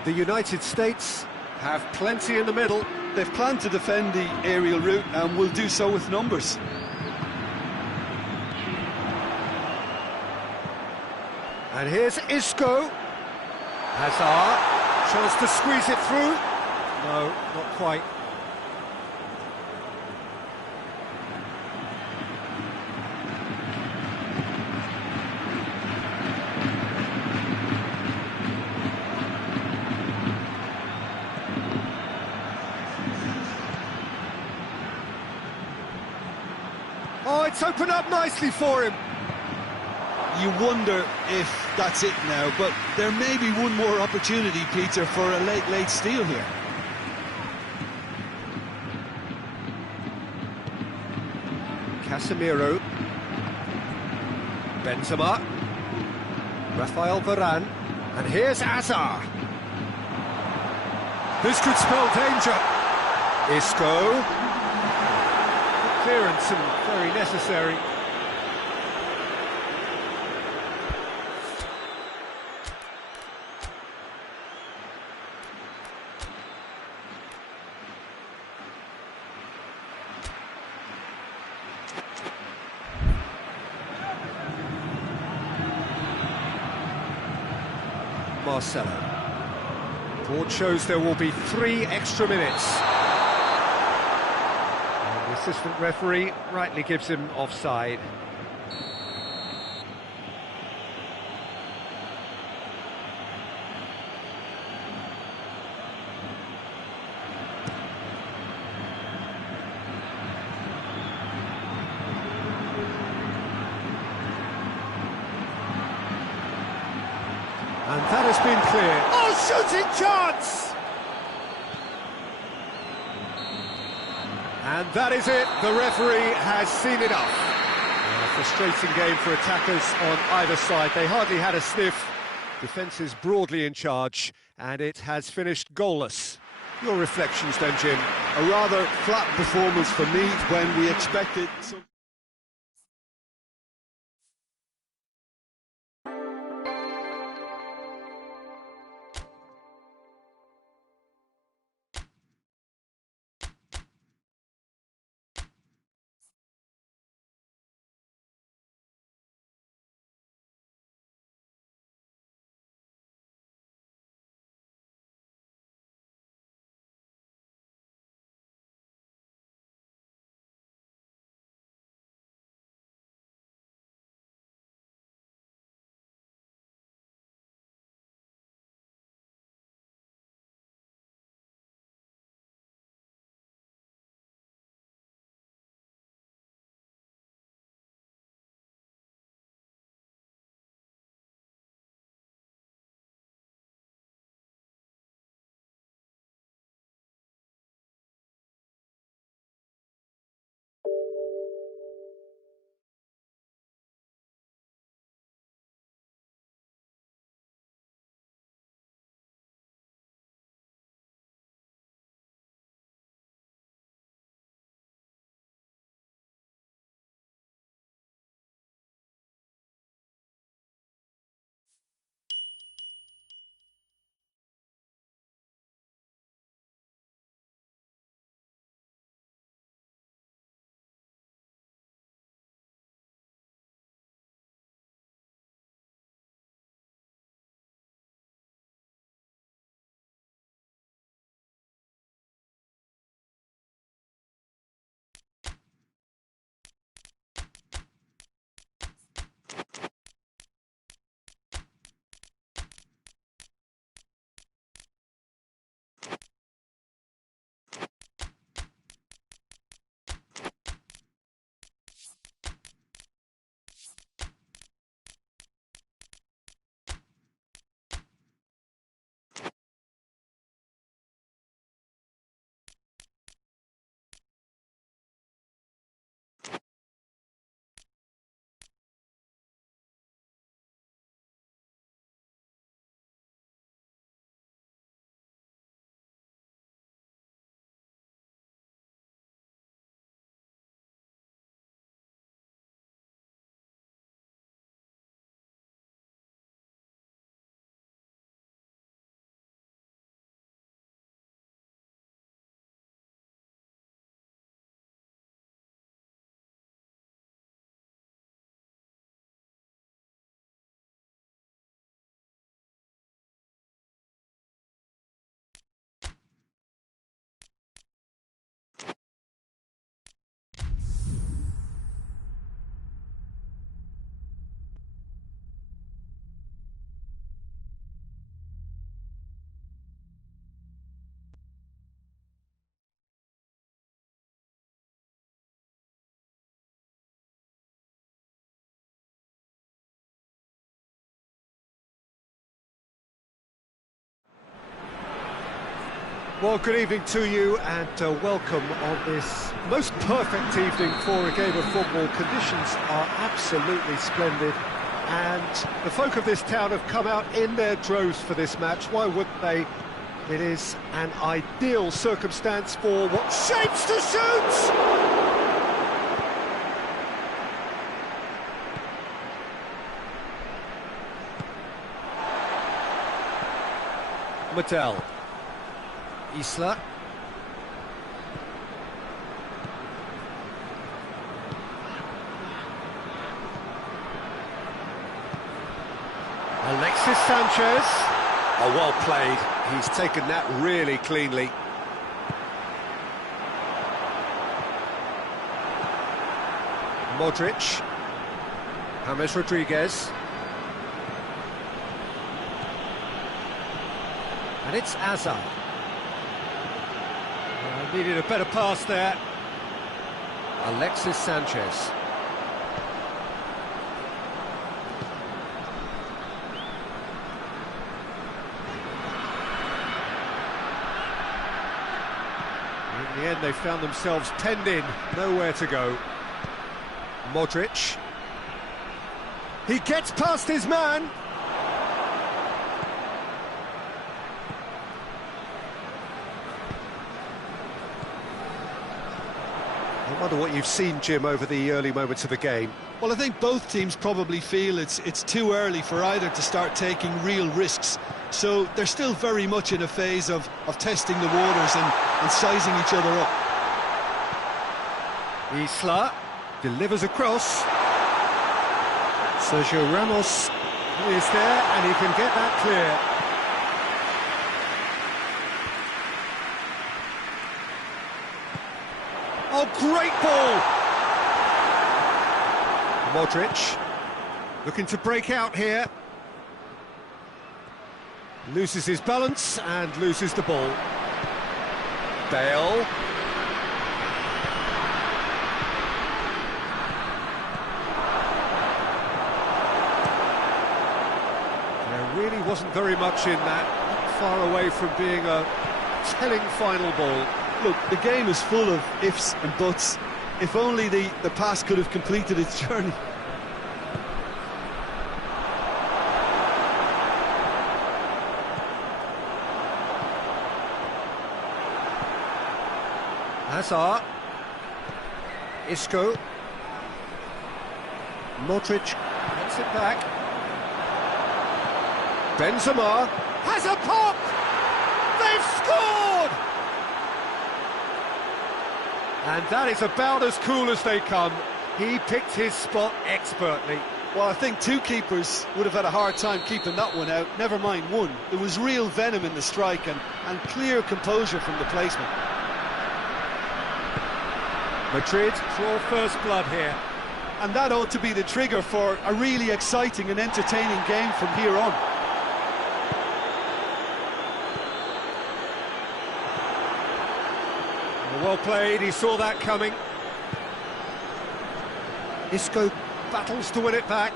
The United States have plenty in the middle. They've planned to defend the aerial route and will do so with numbers. And here's Isco. Hazard. Chance to squeeze it through. No, not quite. Oh, it's opened up nicely for him. You wonder if that's it now, but there may be one more opportunity, Peter, for a late steal here. Casemiro. Benzema. Rafael Varane. And here's Hazard. This could spell danger. Isco. Clearance and very necessary. Marcelo. Board shows there will be 3 extra minutes. And the assistant referee rightly gives him offside. And that has been clear. Oh, shooting chance! And that is it. The referee has seen enough. A frustrating game for attackers on either side. They hardly had a sniff. Defence is broadly in charge. and it has finished goalless. Your reflections then, Jim. A rather flat performance for me when we expected some... Well, good evening to you and welcome on this most perfect evening for a game of football. Conditions are absolutely splendid and the folk of this town have come out in their droves for this match. Why wouldn't they? It is an ideal circumstance for what shapes to shoot! Mattel. Isla. Alexis Sanchez. Oh, well played. He's taken that really cleanly. Modric. James Rodriguez. And it's Azar. Needed a better pass there. Alexis Sanchez. In the end, they found themselves penned in, nowhere to go. Modric. He gets past his man. Wonder what you've seen, Jim, over the early moments of the game. Well, I think both teams probably feel it's too early for either to start taking real risks. So they're still very much in a phase of testing the waters and sizing each other up. Isla delivers across. Sergio Ramos is there, and he can get that clear. Oh, great ball! Modric looking to break out here. Loses his balance and loses the ball. Bale. There really wasn't very much in that, not far away from being a telling final ball. Look, the game is full of ifs and buts. If only the pass could have completed its journey. Hazard. Isco. Modric gets it back. Benzema has a pop! They've scored! And that is about as cool as they come. He picked his spot expertly. Well, I think two keepers would have had a hard time keeping that one out, never mind one. There was real venom in the strike and clear composure from the placement. Madrid draw first blood here. And that ought to be the trigger for a really exciting and entertaining game from here on. Well played, he saw that coming. Isco battles to win it back.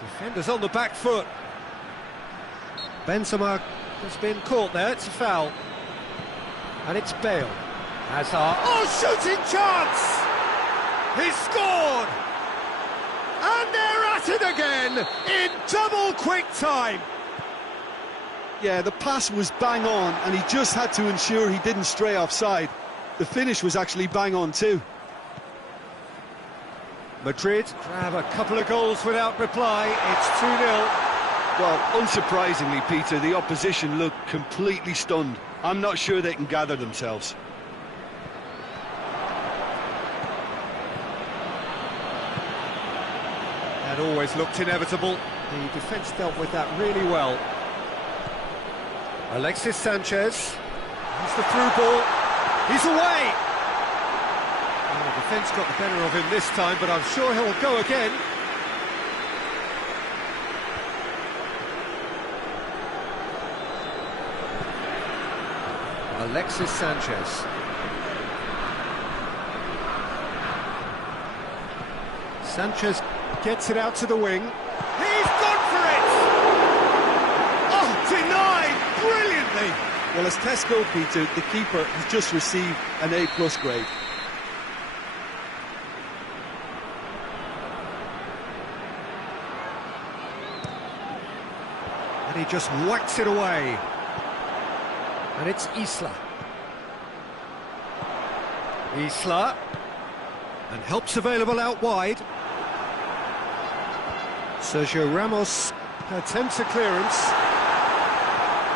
Defenders on the back foot. Benzema has been caught there, it's a foul. And it's Bale. Hazard. Oh, shooting chance! He scored! And they're at it again in double quick time. Yeah, the pass was bang on, and he just had to ensure he didn't stray offside. The finish was actually bang on too. Madrid grab a couple of goals without reply. It's 2-0. Well, unsurprisingly, Peter, the opposition looked completely stunned. I'm not sure they can gather themselves. That always looked inevitable. The defence dealt with that really well. Alexis Sanchez. Here's the through ball. He's away! Well, the defence got the better of him this time, but I'm sure he'll go again. Alexis Sanchez. Sanchez gets it out to the wing. He's gone for it! Oh, denied brilliantly! Well, as tests go, Peter, the keeper has just received an A+ grade. And he just whacks it away. And it's Isla. Isla. And help's available out wide. Sergio Ramos attempts a clearance.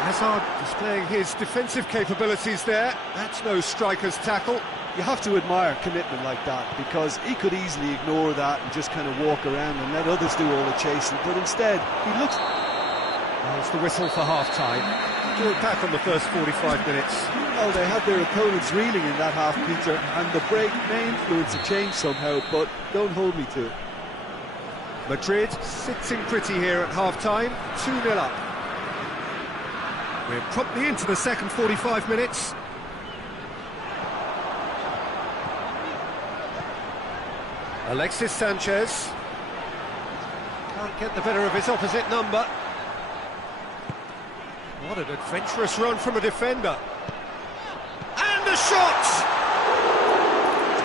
Hazard displaying his defensive capabilities there. That's no striker's tackle. You have to admire commitment like that, because he could easily ignore that and just kind of walk around and let others do all the chasing, but instead he looks... There's the whistle for half-time. Do it back on the first 45 minutes. Well, they had their opponents reeling in that half, Peter, and the break may influence a change somehow, but don't hold me to it. Madrid sitting pretty here at half-time, 2-0 up. We're promptly into the second 45 minutes. Alexis Sanchez can't get the better of his opposite number. What an adventurous run from a defender. And a shot!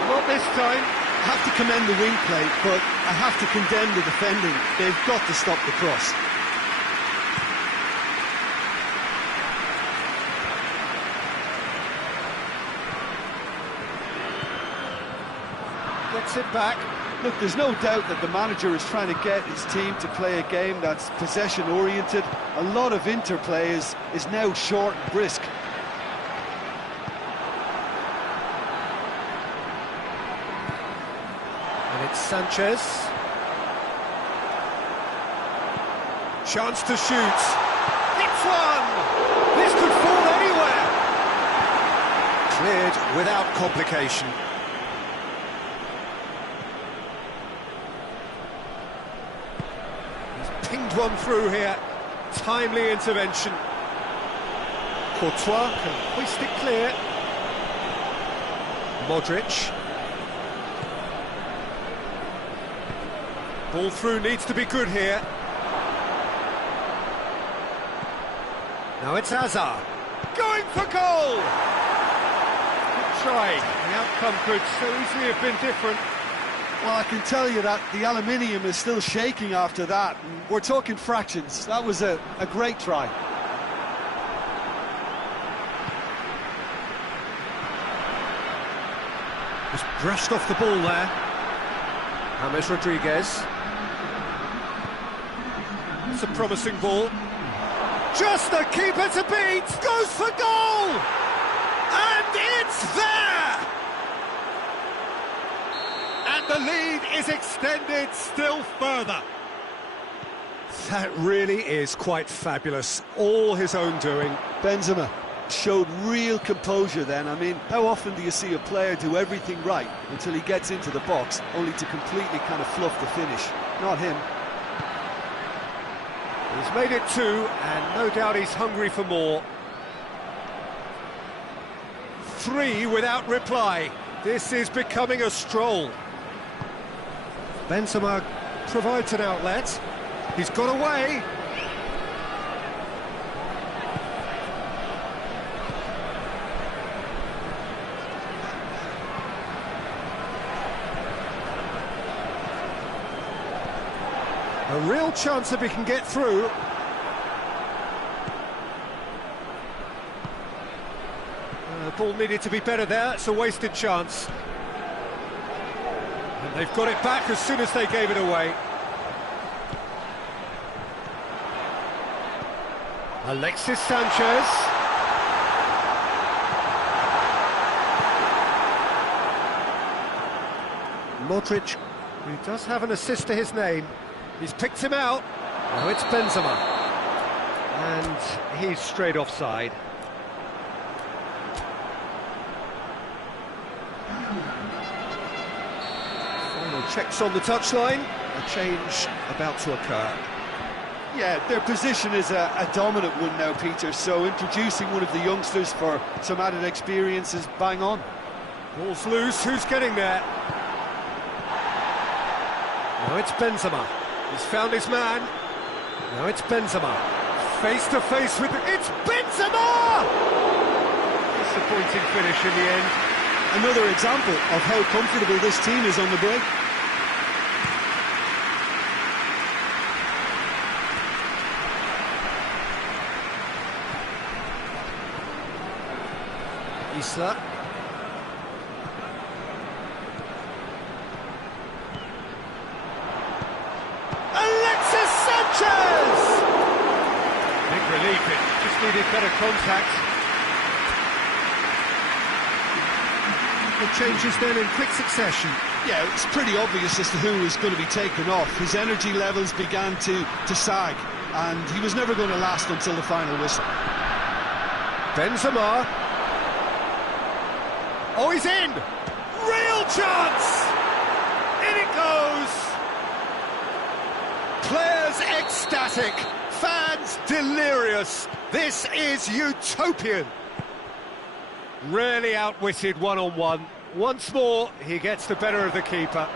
Not this time. I have to commend the wing play, but I have to condemn the defending. They've got to stop the cross. gets it back. Look, there's no doubt that the manager is trying to get his team to play a game that's possession-oriented. A lot of interplay is now short and brisk. And it's Sanchez. Chance to shoot. Hits one! This could fall anywhere! Cleared without complication. He's pinged one through here. Timely intervention. Courtois can hoist it clear. Modric. Ball through needs to be good here. Now it's Hazard. Going for goal! Good try. The outcome could so easily have been different. Well, I can tell you that the aluminium is still shaking after that. We're talking fractions. That was a great try. Just brushed off the ball there. James Rodriguez. It's a promising ball. Just the keeper to beat! Goes for goal! And it's there! And the lead is extended still further. That really is quite fabulous. All his own doing. Benzema showed real composure then. I mean, how often do you see a player do everything right until he gets into the box, only to completely kind of fluff the finish? Not him. He's made it 2, and no doubt he's hungry for more. 3 without reply. This is becoming a stroll. Benzema provides an outlet. He's got away. A real chance if he can get through. The ball needed to be better there. It's a wasted chance. And they've got it back as soon as they gave it away. Alexis Sanchez. Modric, who does have an assist to his name. He's picked him out. Now it's Benzema. And he's straight offside. Final checks on the touchline. A change about to occur. Yeah, their position is a dominant one now, Peter, so introducing one of the youngsters for some added experience is bang on. Ball's loose, who's getting there? Now it's Benzema. He's found his man. Now it's Benzema. Face to face with... It's Benzema! Disappointing finish in the end. Another example of how comfortable this team is on the break. Isla. Alexis Sanchez! Big relief, it just needed better contact. The changes then in quick succession. Yeah, it's pretty obvious as to who was going to be taken off. His energy levels began to sag, and he was never going to last until the final whistle. Benzema. Oh, he's in! Real chance! In it goes! Players ecstatic, fans delirious. This is utopian. Really outwitted one-on-one. Once more, he gets the better of the keeper.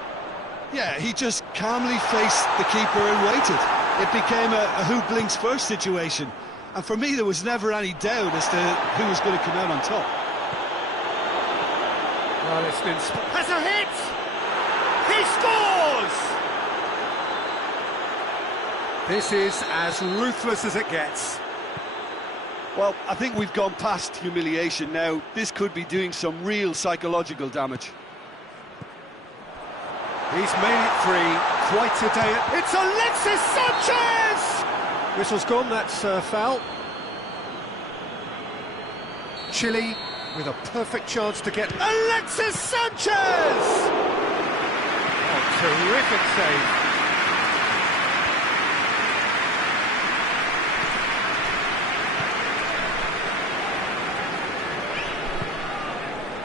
Yeah, he just calmly faced the keeper and waited. It became a who blinks first situation. And for me, there was never any doubt as to who was going to come out on top. Well, it's been... Has a hit! He scores! This is as ruthless as it gets. Well, I think we've gone past humiliation now. This could be doing some real psychological damage. He's made it free. Quite a day. It's Alexis Sanchez! Whistle's gone, that's foul. Chile with a perfect chance to get Alexis Sanchez! Oh, terrific save.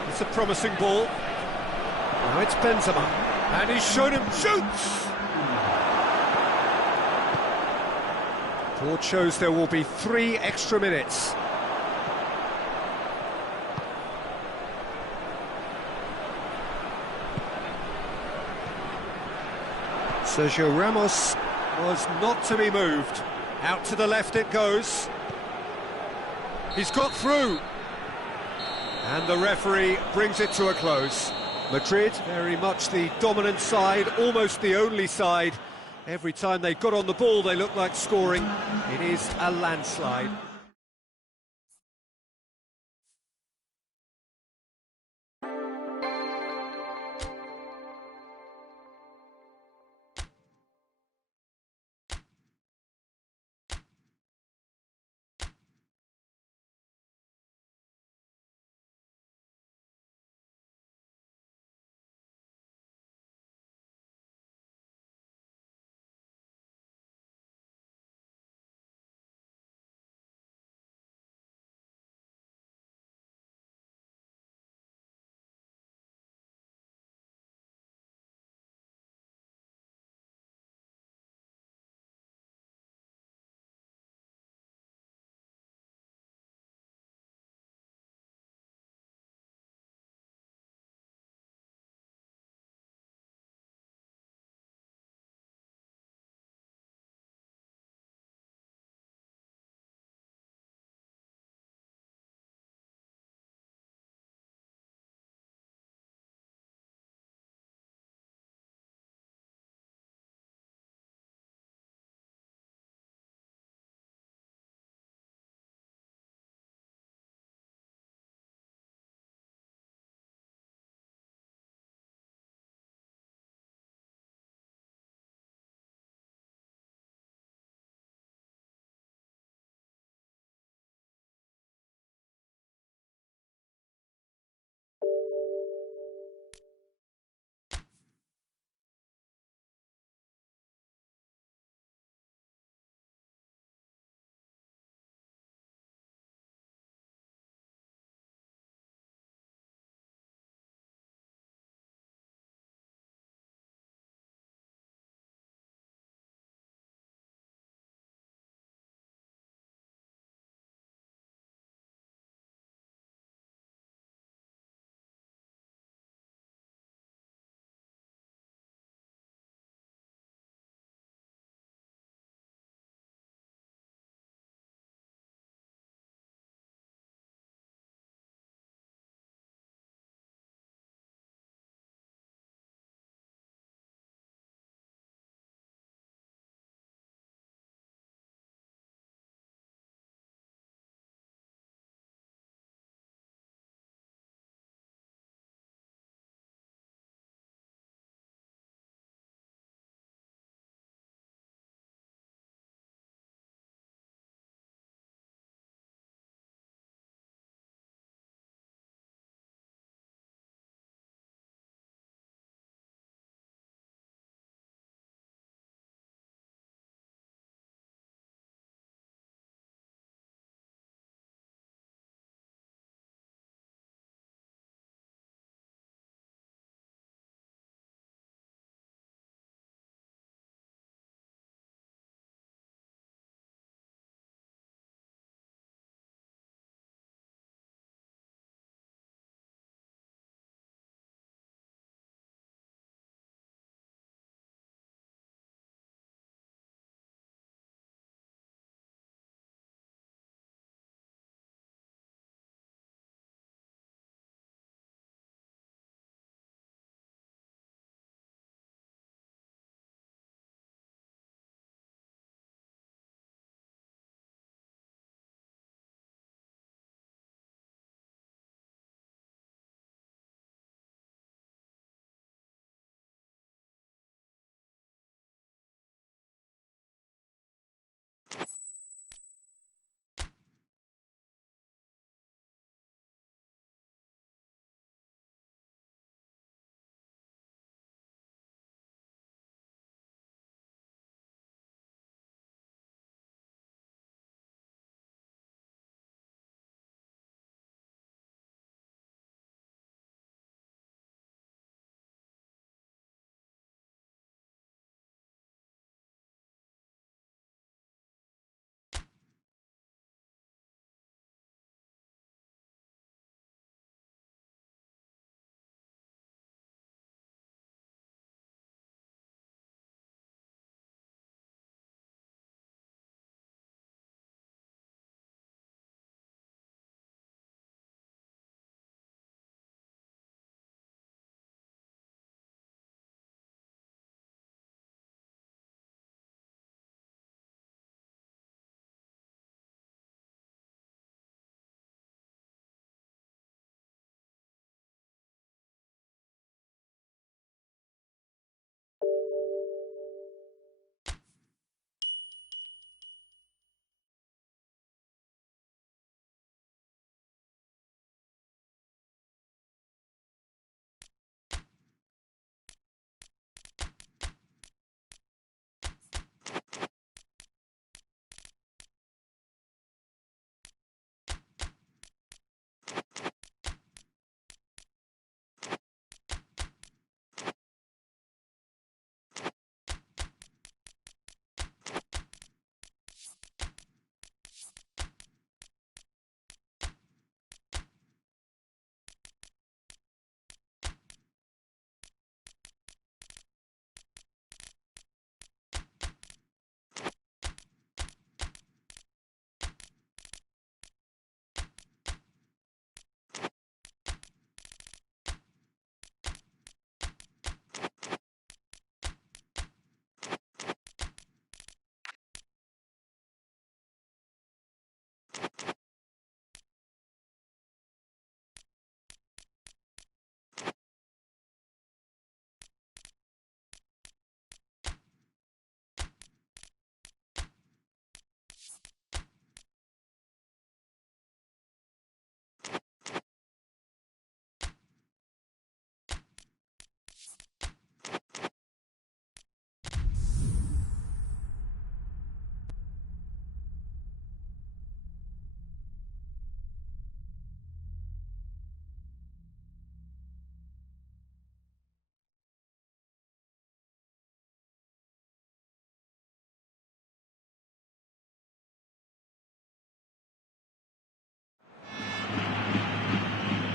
It's a promising ball. Now it's Benzema, and he's shown him shoots! Board shows there will be 3 extra minutes. Sergio Ramos was not to be moved. Out to the left it goes. He's got through. And the referee brings it to a close. Madrid, very much the dominant side, almost the only side. Every time they got on the ball, they looked like scoring. It is a landslide.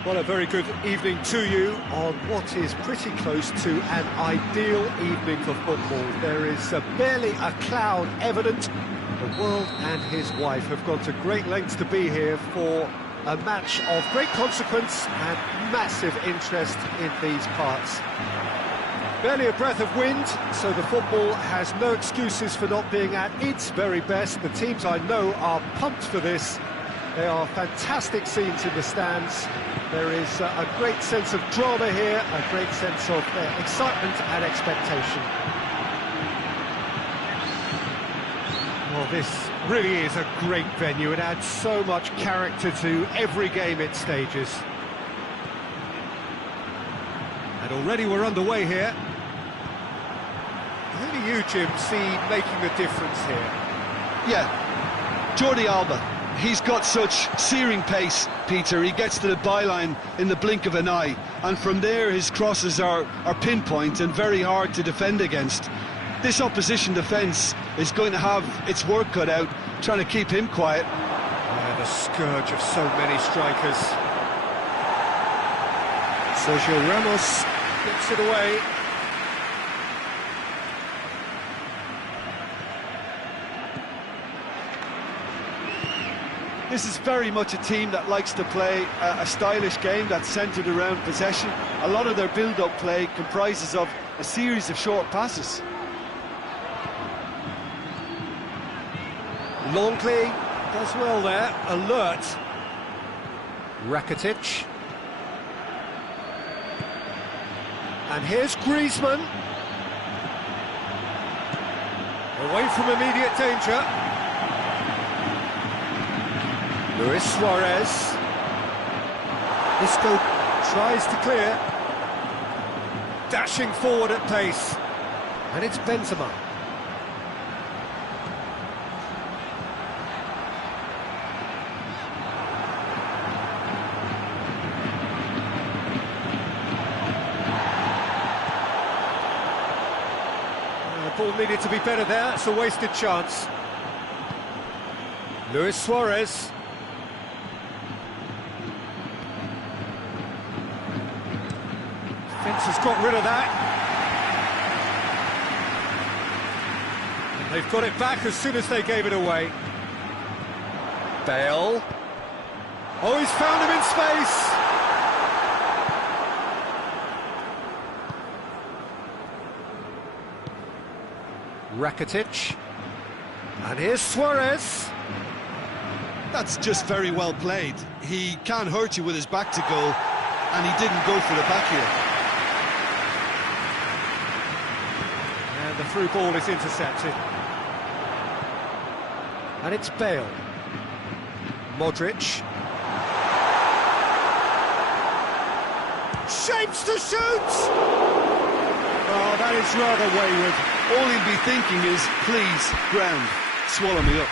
Well, a very good evening to you on what is pretty close to an ideal evening for football. There is barely a cloud evident. The world and his wife have gone to great lengths to be here for a match of great consequence and massive interest in these parts. Barely a breath of wind, so the football has no excuses for not being at its very best. The teams I know are pumped for this. There are fantastic scenes in the stands. There is a great sense of drama here, a great sense of excitement and expectation. Well, this really is a great venue. It adds so much character to every game it stages. And already we're underway here. Who do you, Jim, see making the difference here? Yeah, Jordi Alba. He's got such searing pace, Peter. He gets to the byline in the blink of an eye, and from there his crosses are pinpoint and very hard to defend against. This opposition defence is going to have its work cut out, trying to keep him quiet. Yeah, the scourge of so many strikers. Sergio Ramos gets it away. This is very much a team that likes to play a stylish game that's centred around possession. A lot of their build-up play comprises of a series of short passes. Longley does well there, alert. Rakitic. And here's Griezmann. Away from immediate danger. Luis Suarez. Isco tries to clear. Dashing forward at pace. And it's Benzema. The ball needed to be better there. It's a wasted chance. Luis Suarez. Has got rid of that. They've got it back as soon as they gave it away. Bale. Oh, he's found him in space. Rakitic. And here's Suarez. That's just very well played. He can't hurt you with his back to goal, and he didn't go for the back here. The through ball is intercepted. And it's Bale. Modric. Shapes to shoot! Oh, that is rather wayward. All he'll be thinking is, please, ground, swallow me up.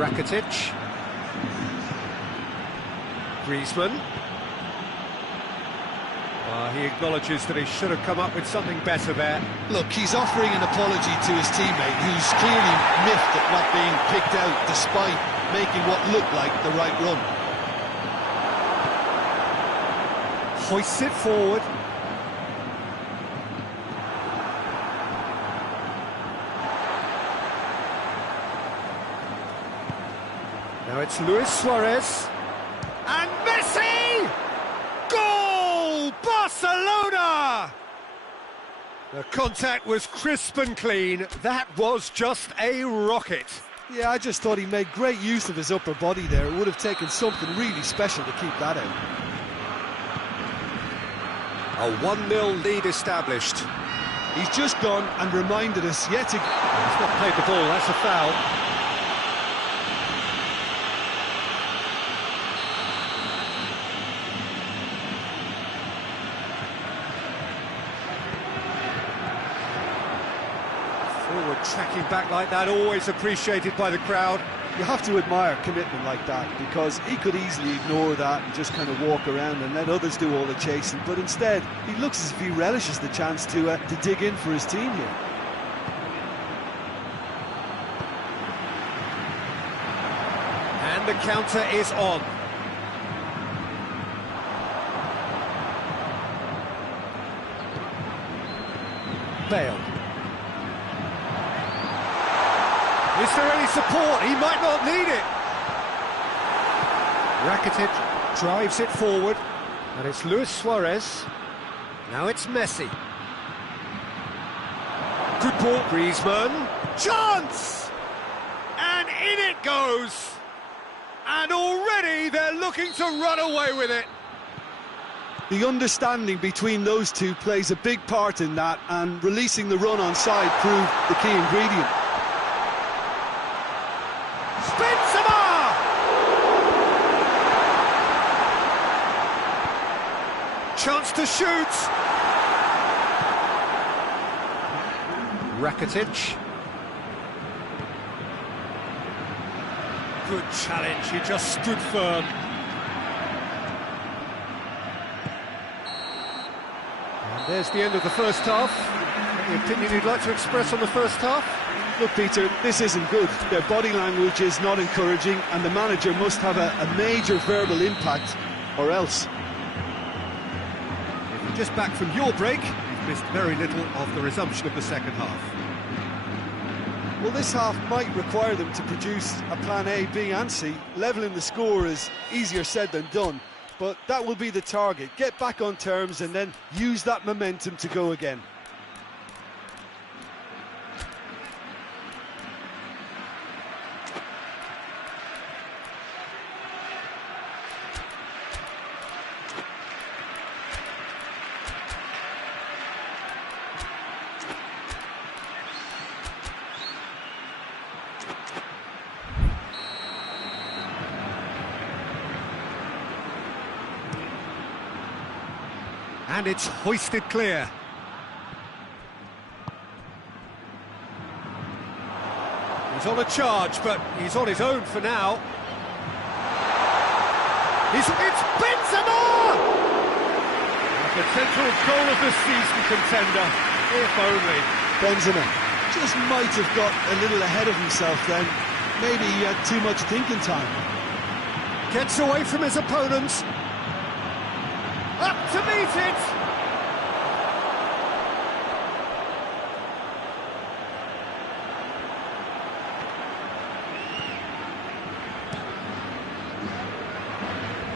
Rakitic. Griezmann. He acknowledges that he should have come up with something better there. Look, he's offering an apology to his teammate, who's clearly miffed at not being picked out despite making what looked like the right run. hoists it forward. Now it's Luis Suarez. And Messi! Goal! Barcelona! The contact was crisp and clean. That was just a rocket. Yeah, I just thought he made great use of his upper body there. It would have taken something really special to keep that out. A 1-0 lead established. He's just gone and reminded us yet again. He's not played the ball, that's a foul. Forward tracking back like that, always appreciated by the crowd. You have to admire commitment like that, because he could easily ignore that and just kind of walk around and let others do all the chasing, but instead he looks as if he relishes the chance to dig in for his team here. And the counter is on. Bale. Is there any support? He might not need it. Rakitic drives it forward, and it's Luis Suarez. Now it's Messi. Good ball, Griezmann. Chance! And in it goes! And already they're looking to run away with it. The understanding between those two plays a big part in that, and releasing the run on side proved the key ingredient. Benzema! Chance to shoot. Rakitic. Good challenge, he just stood firm. And there's the end of the first half. Any opinion you'd like to express on the first half? Look, Peter, this isn't good. Their body language is not encouraging, and the manager must have a major verbal impact, or else. If you're just back from your break, you've missed very little of the resumption of the second half. Well, this half might require them to produce a plan A, B and C. Levelling the score is easier said than done, but that will be the target. Get back on terms and then use that momentum to go again. And it's hoisted clear. He's on a charge, but he's on his own for now. It's Benzema! A potential goal of the season contender, if only. Benzema just might have got a little ahead of himself then. Maybe he had too much thinking time. Gets away from his opponents. Up to meet it!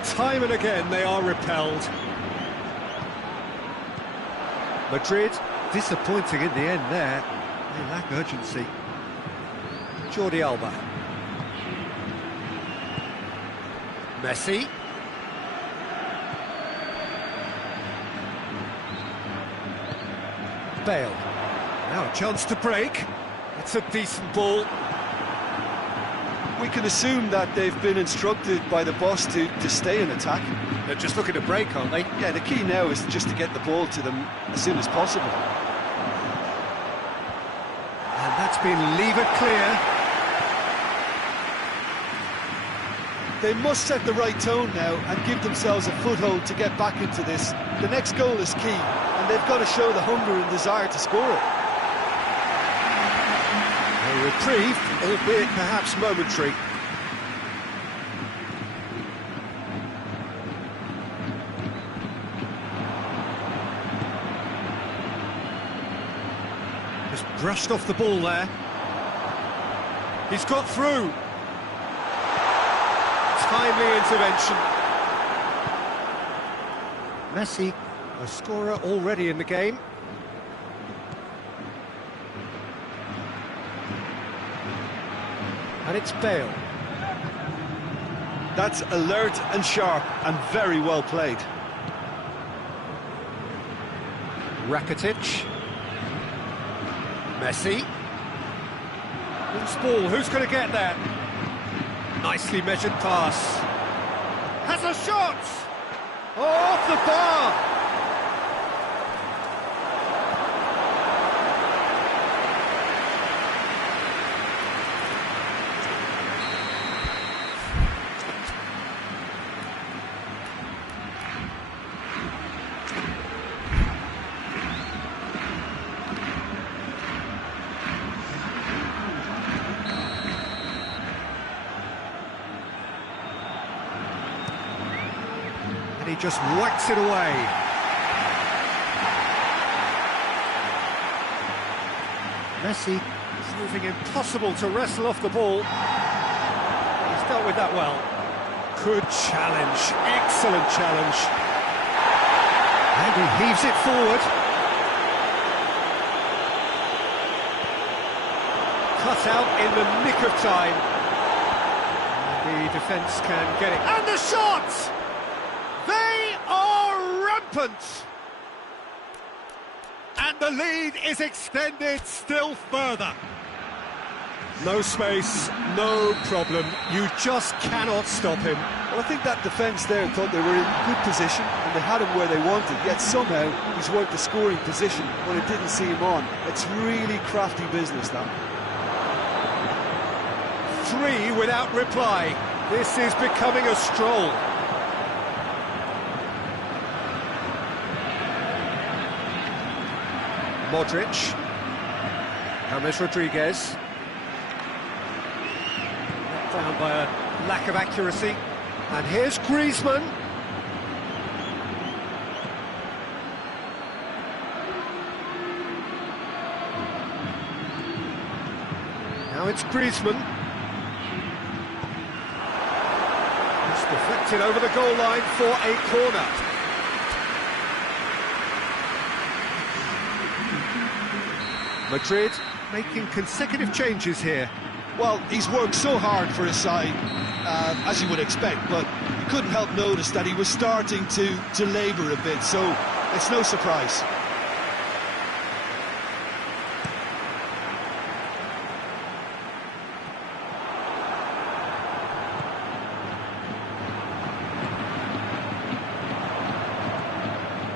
Time and again they are repelled. Madrid disappointing in the end there. They lack urgency. Jordi Alba. Messi. Bale. Now a chance to break. It's a decent ball. We can assume that they've been instructed by the boss to stay in attack. They're just looking to break, aren't they? Yeah, the key now is just to get the ball to them as soon as possible. And that's been levered clear. They must set the right tone now and give themselves a foothold to get back into this. The next goal is key, and they've got to show the hunger and desire to score it. A reprieve, albeit perhaps momentary. Just brushed off the ball there. He's got through. Timely intervention. Messi, a scorer already in the game. And it's Bale. That's alert and sharp and very well played. Rakitic. Messi. Loose ball, who's going to get there? Nicely measured pass. Has a shot! Oh, off the bar! And he just whacks it away. Messi, proving impossible to wrestle off the ball. He's dealt with that well. Good challenge, excellent challenge. And he heaves it forward. Cut out in the nick of time. And the defence can get it. And the shot! They are rampant! And the lead is extended still further. No space, no problem. You just cannot stop him. Well, I think that defence there thought they were in good position and they had him where they wanted, yet somehow he's worked the scoring position when it didn't see him on. It's really crafty business, that. 3 without reply. This is becoming a stroll. Modric. James Rodriguez. Down by a lack of accuracy. And here's Griezmann. Now it's Griezmann. It's deflected over the goal line for a corner. Madrid making consecutive changes here. Well, he's worked so hard for his side, as you would expect, but you couldn't help notice that he was starting to labour a bit, so it's no surprise.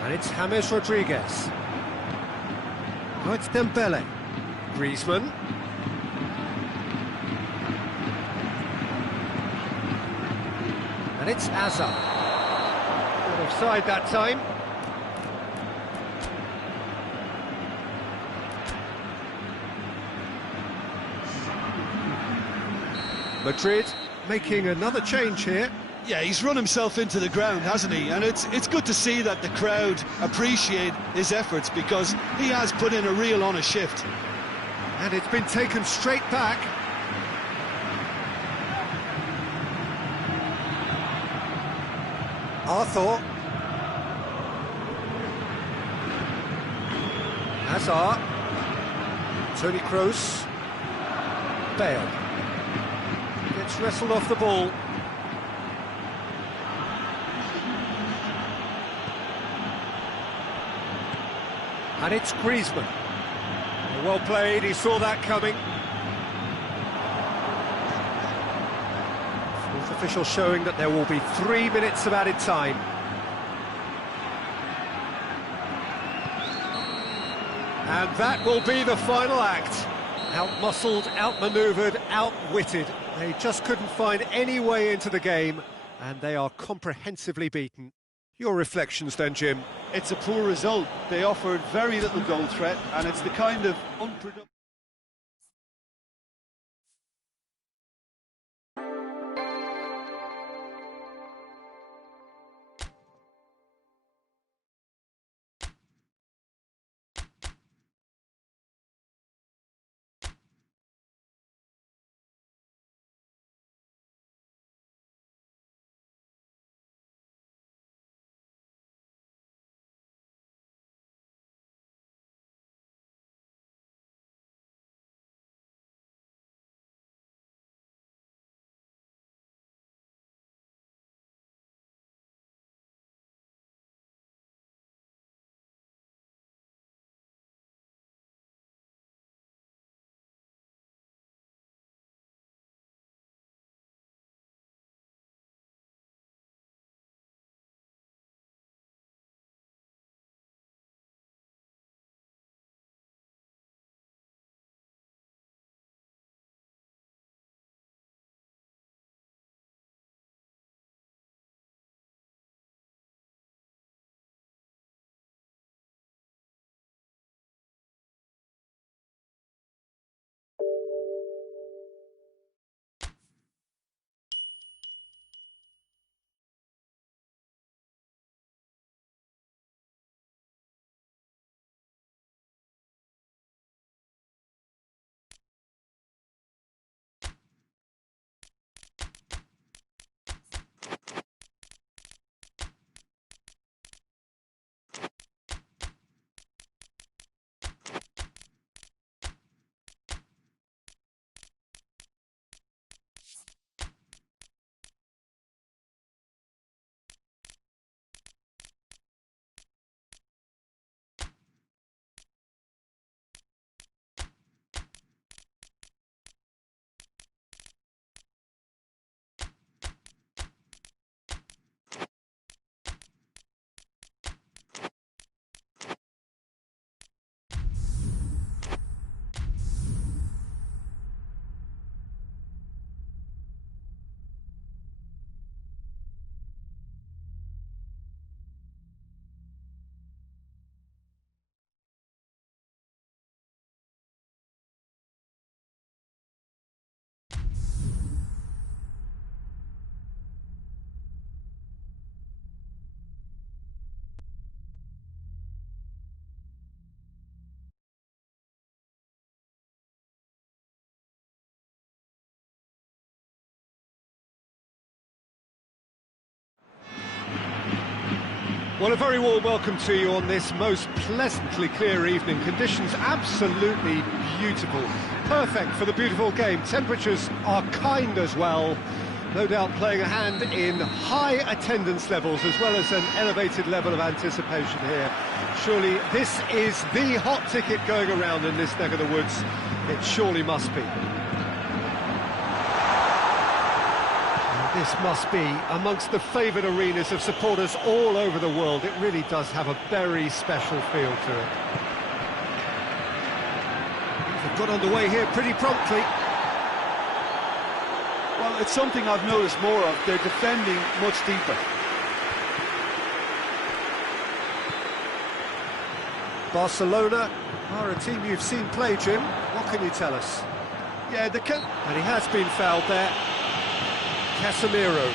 And it's James Rodriguez. Now it's Dembele. Griezmann. And it's Azar. Not offside that time. Madrid making another change here. Yeah, he's run himself into the ground, hasn't he? And it's good to see that the crowd appreciate his efforts because he has put in a real honest shift. And it's been taken straight back. Arthur. Hazard. Toni Kroos. Bale. Gets wrestled off the ball. And it's Griezmann. Well played, he saw that coming. Fourth official showing that there will be 3 minutes of added time. And that will be the final act. Out-muscled, out-manoeuvred, outwitted. They just couldn't find any way into the game, and they are comprehensively beaten. Your reflections then, Jim? It's a poor result. They offered very little goal threat, and it's the kind of unproductive... Well, a very warm welcome to you on this most pleasantly clear evening. Conditions absolutely beautiful. Perfect for the beautiful game. Temperatures are kind as well. No doubt playing a hand in high attendance levels as well as an elevated level of anticipation here. Surely this is the hot ticket going around in this neck of the woods. It surely must be. This must be amongst the favoured arenas of supporters all over the world. It really does have a very special feel to it. They've got underway here pretty promptly. Well, it's something I've noticed more of. They're defending much deeper. Barcelona are a team you've seen play, Jim. What can you tell us? Yeah, and he has been fouled there. Casemiro.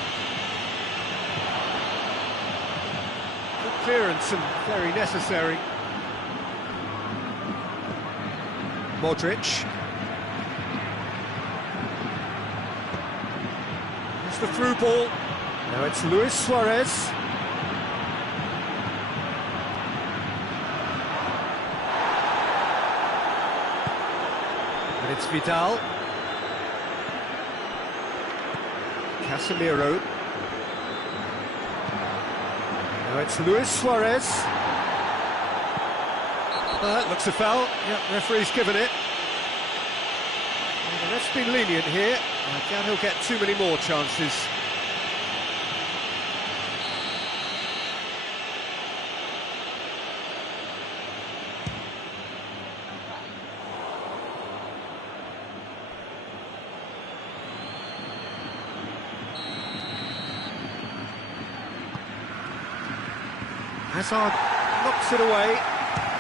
Good clearance and very necessary. Modric. It's the through ball. Now it's Luis Suarez. And it's Vidal. Casemiro. Now it's Luis Suarez. Looks a foul. Yep, referee's given it. Well, the ref's been lenient here. I doubt he'll get too many more chances. Hazard knocks it away,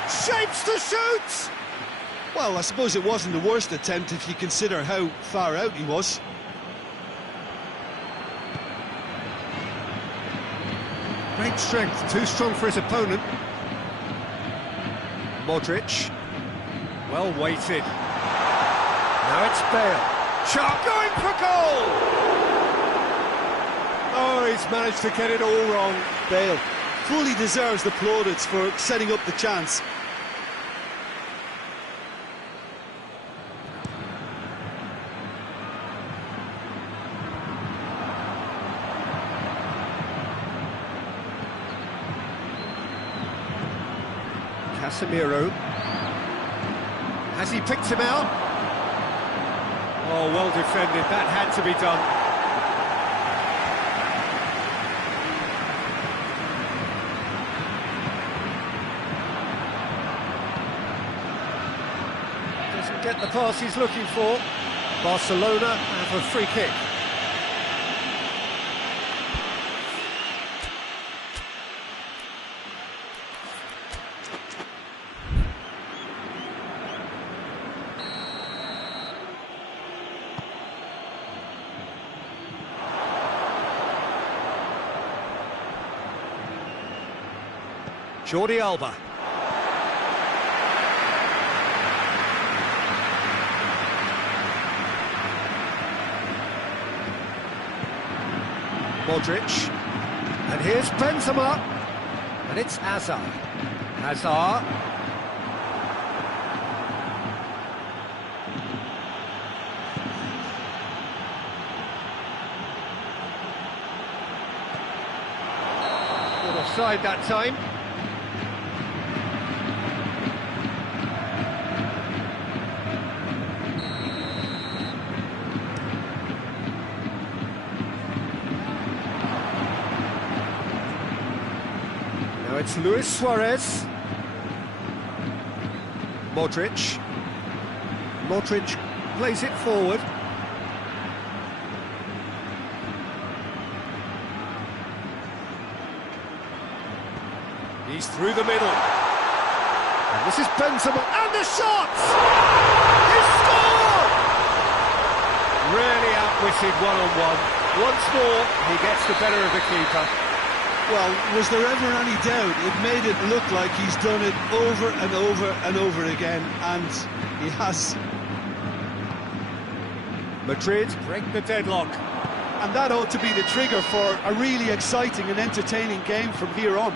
shapes to shoot! Well, I suppose it wasn't the worst attempt if you consider how far out he was. Great strength, too strong for his opponent. Modric, well weighted. Now it's Bale, sharp going for goal! Oh, he's managed to get it all wrong. Bale fully deserves the plaudits for setting up the chance. Casemiro. Has he picked him out? Oh, well defended. That had to be done. Get the pass he's looking for. Barcelona have a free kick. Jordi Alba. Modric, and here's Benzema, and it's Hazard. Hazard. Not offside that time. It's Luis Suarez. Modric. Modric plays it forward. He's through the middle. And this is Benzema. And the shot! He scored! Really outwitted one-on-one. Once more, he gets the better of the keeper. Well, was there ever any doubt? It made it look like he's done it over and over and over again, and he has. Madrid break the deadlock. And that ought to be the trigger for a really exciting and entertaining game from here on.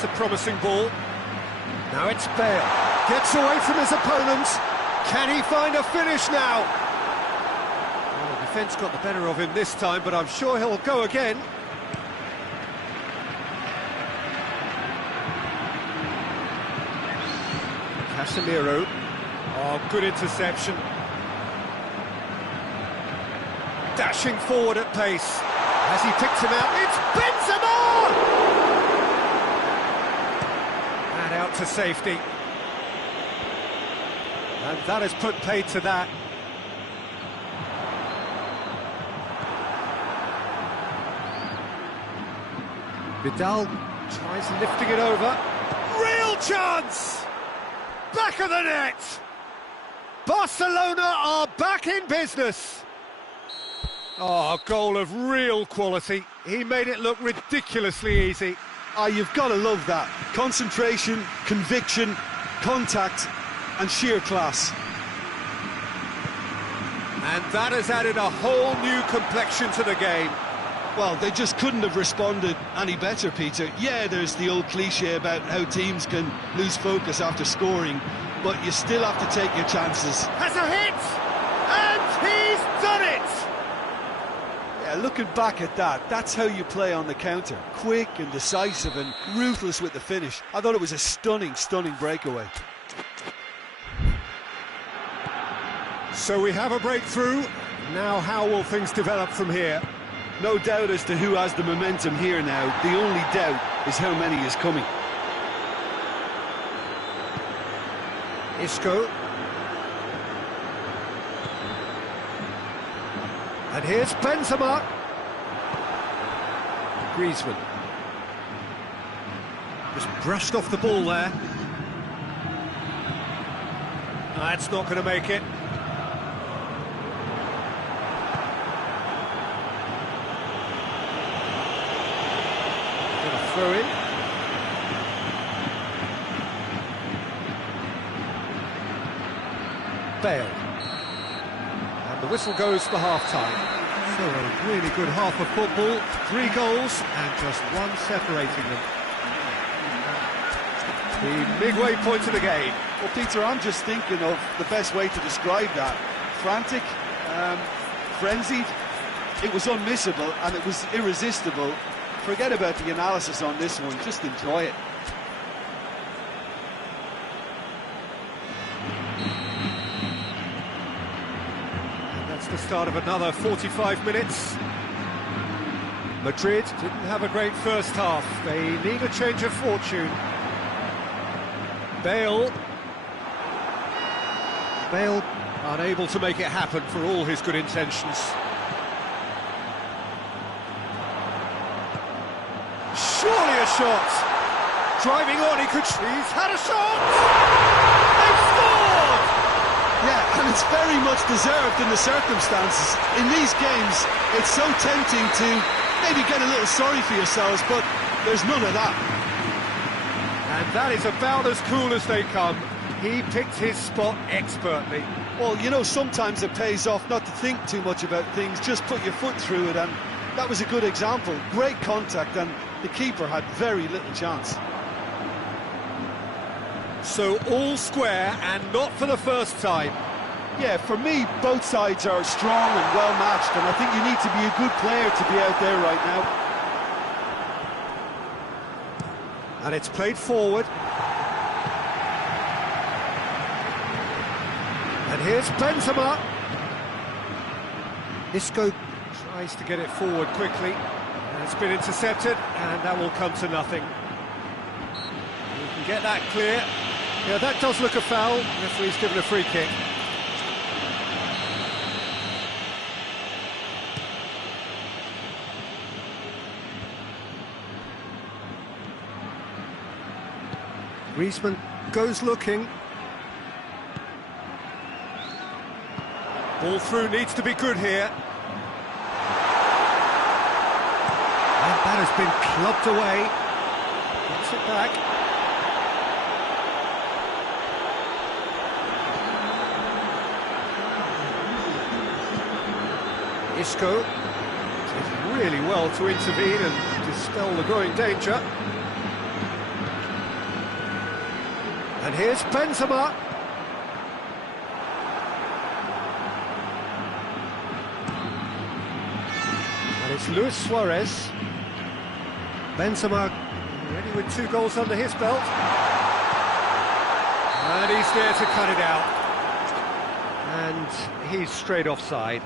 That's a promising ball. Now it's Bale. Gets away from his opponents. Can he find a finish now? Well, the defence got the better of him this time, but I'm sure he'll go again. Casemiro. Oh, good interception. Dashing forward at pace. As he picks him out, it's Benzema! And out to safety. And that has put paid to that. Vidal tries lifting it over. Real chance! Back of the net! Barcelona are back in business. Oh, a goal of real quality. He made it look ridiculously easy. Ah, you've got to love that. Concentration, conviction, contact and sheer class. And that has added a whole new complexion to the game. Well, they just couldn't have responded any better, Peter. Yeah, there's the old cliche about how teams can lose focus after scoring, but you still have to take your chances. Has a hit! And he's done it! Yeah, looking back at that, that's how you play on the counter. Quick and decisive and ruthless with the finish. I thought it was a stunning, stunning breakaway. So we have a breakthrough. Now how will things develop from here? No doubt as to who has the momentum here now. The only doubt is how many is coming. Isco. And here's Benzema. Griezmann. Just brushed off the ball there. That's not going to make it. Throw in. Bale. And the whistle goes for half-time. So a really good half of football, 3 goals and just one separating them. The midway point of the game. Well, Peter, I'm just thinking of the best way to describe that. Frantic, frenzied, it was unmissable and it was irresistible. Forget about the analysis on this one, just enjoy it. And that's the start of another 45 minutes. Madrid didn't have a great first half. They need a change of fortune. Bale unable to make it happen for all his good intentions. Surely a shot. Driving on, he's had a shot! They've scored! Yeah, and it's very much deserved in the circumstances. In these games, it's so tempting to maybe get a little sorry for yourselves, but there's none of that. And that is about as cool as they come. He picked his spot expertly. Well, you know, sometimes it pays off not to think too much about things, just put your foot through it, and that was a good example. Great contact, and the keeper had very little chance. So all square, and not for the first time. Yeah, for me, both sides are strong and well matched, and I think you need to be a good player to be out there right now. And it's played forward. And here's Benzema. Isco tries to get it forward quickly. And it's been intercepted, and that will come to nothing. You can get that clear. Yeah, that does look a foul. Referee's given a free kick. Griezmann goes looking. Ball through needs to be good here. And that has been clubbed away. Gets it back. Isco did really well to intervene and dispel the growing danger. And here's Benzema. And it's Luis Suarez. Benzema ready with 2 goals under his belt. And he's there to cut it out. And he's straight offside.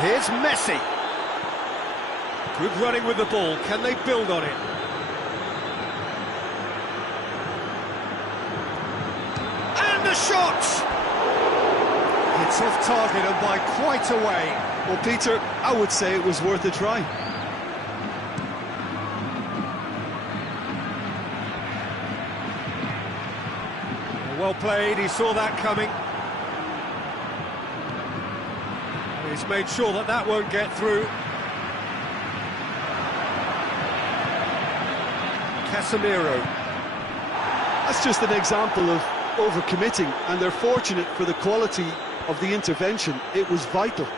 Here's Messi. Good running with the ball. Can they build on it? And the shot! It's off target and by quite a way. Well, Peter, I would say it was worth a try. Well played, he saw that coming. He's made sure that that won't get through. Casemiro. That's just an example of overcommitting, and they're fortunate for the quality of the intervention. It was vital.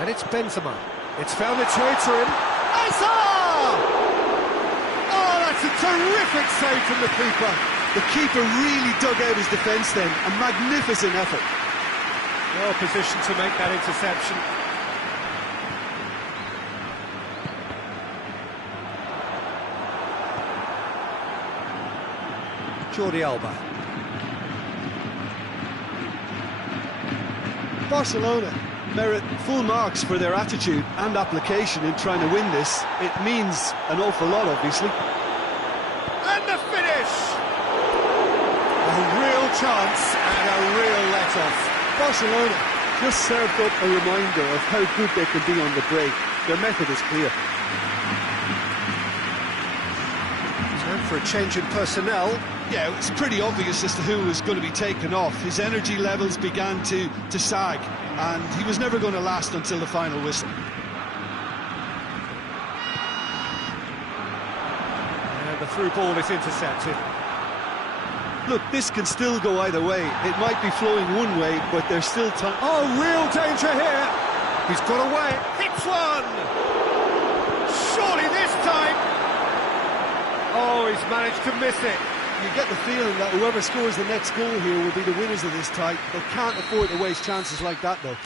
And it's Benzema. It's found its way to him. Hazard! Oh, that's a terrific save from the keeper. The keeper really dug out his defence then. A magnificent effort. Well positioned to make that interception. Jordi Alba. Barcelona merit full marks for their attitude and application in trying to win this. It means an awful lot, obviously. And the finish! A real chance and a real let-off. Barcelona just served up a reminder of how good they can be on the break. Their method is clear. Time for a change in personnel. Yeah, it was pretty obvious as to who was going to be taken off. His energy levels began to sag, and he was never going to last until the final whistle. And the through ball is intercepted. Look, this can still go either way. It might be flowing one way, but there's still time. Oh, real danger here. He's got away. Hits one. Surely this time. Oh, he's managed to miss it. You get the feeling that whoever scores the next goal here will be the winners of this tie. They can't afford to waste chances like that, though.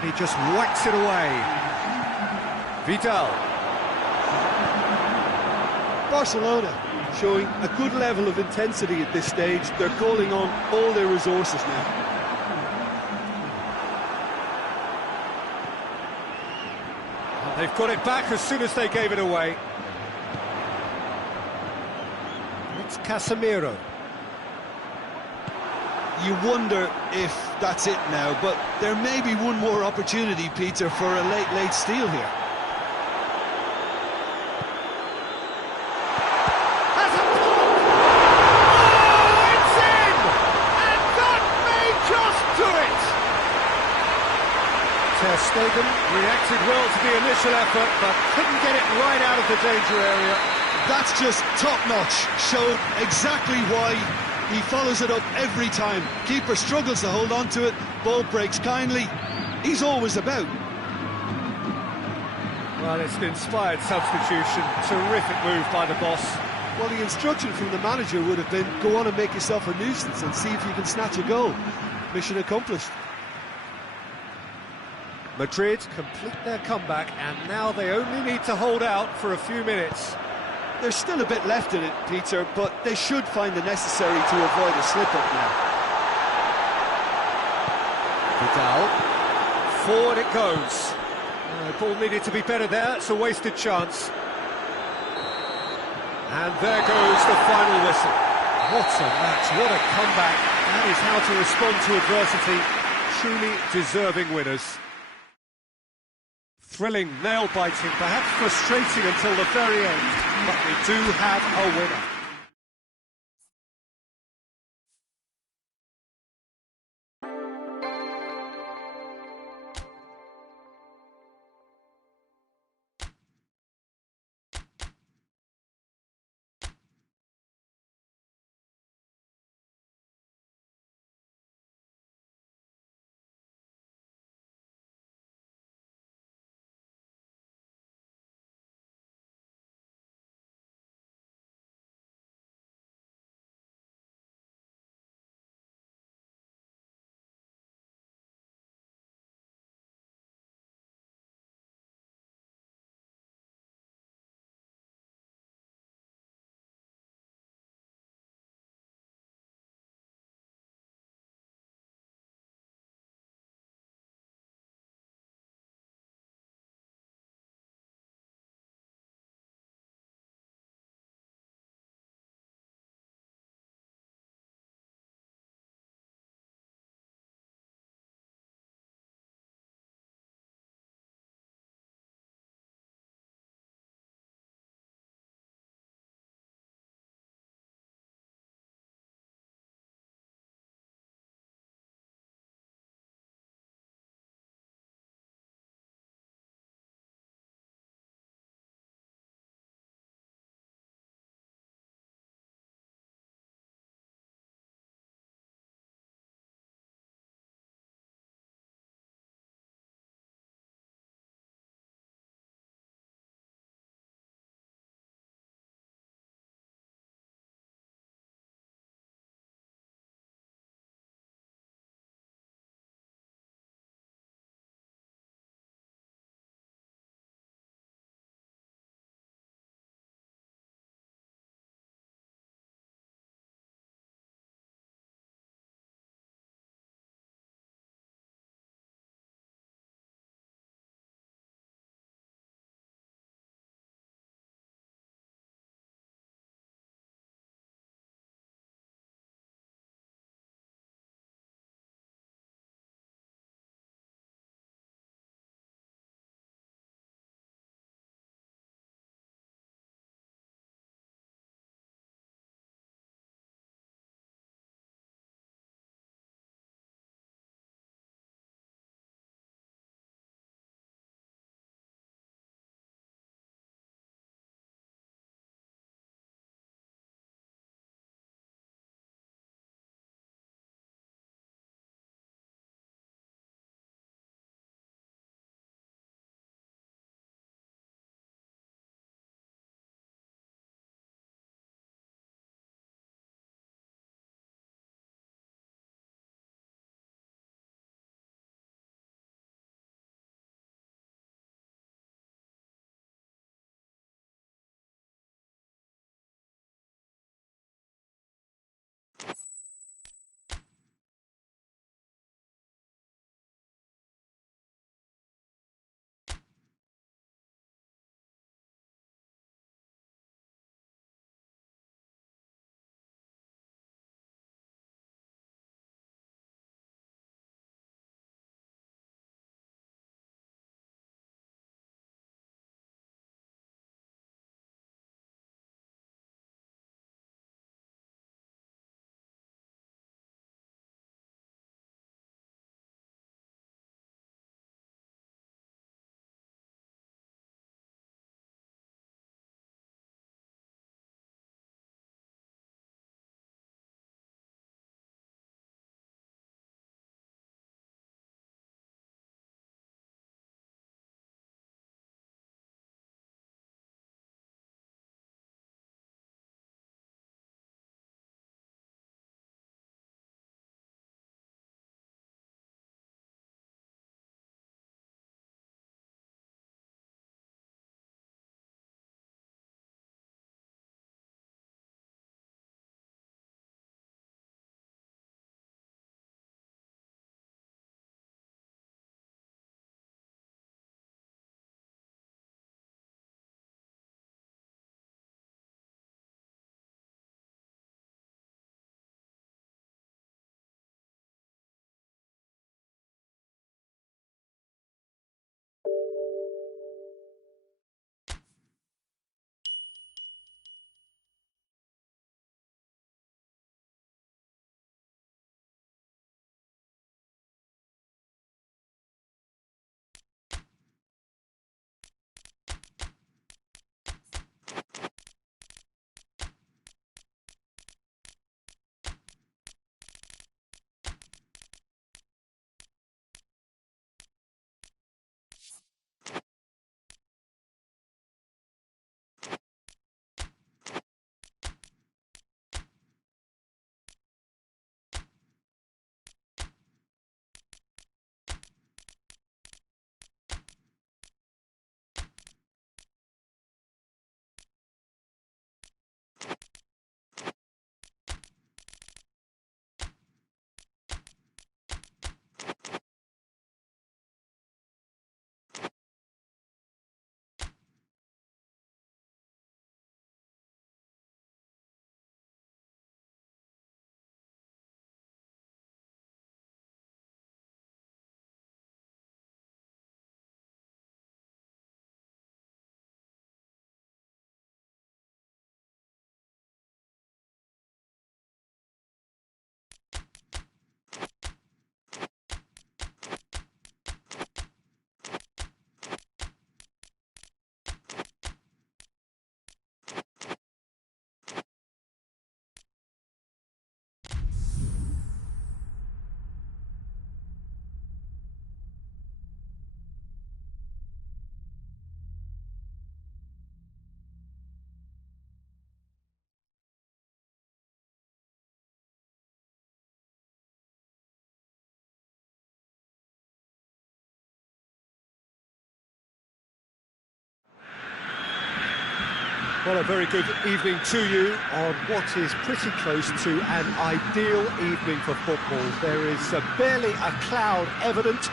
He just whacks it away. Vidal. Barcelona showing a good level of intensity at this stage. They're calling on all their resources now. They've got it back as soon as they gave it away. It's Casemiro. You wonder if that's it now, but there may be one more opportunity, Peter, for a late steal here. Has a block! Oh, it's in! And that may just do it! Ter Stegen reacted well to the initial effort, but couldn't get it right out of the danger area. That's just top-notch. Showed exactly why he follows it up every time. Keeper struggles to hold on to it, ball breaks kindly. He's always about. Well, it's an inspired substitution. Terrific move by the boss. Well, the instruction from the manager would have been, go on and make yourself a nuisance and see if you can snatch a goal. Mission accomplished. Madrid complete their comeback, and now they only need to hold out for a few minutes. There's still a bit left in it, Peter, but they should find it necessary to avoid a slip-up now. Vidal, forward it goes. Ball needed to be better there, it's a wasted chance. And there goes the final whistle. What a match, what a comeback. That is how to respond to adversity. Truly deserving winners. Thrilling, nail-biting, perhaps frustrating until the very end, but we do have a winner. Well, a very good evening to you on what is pretty close to an ideal evening for football. There is barely a cloud evident.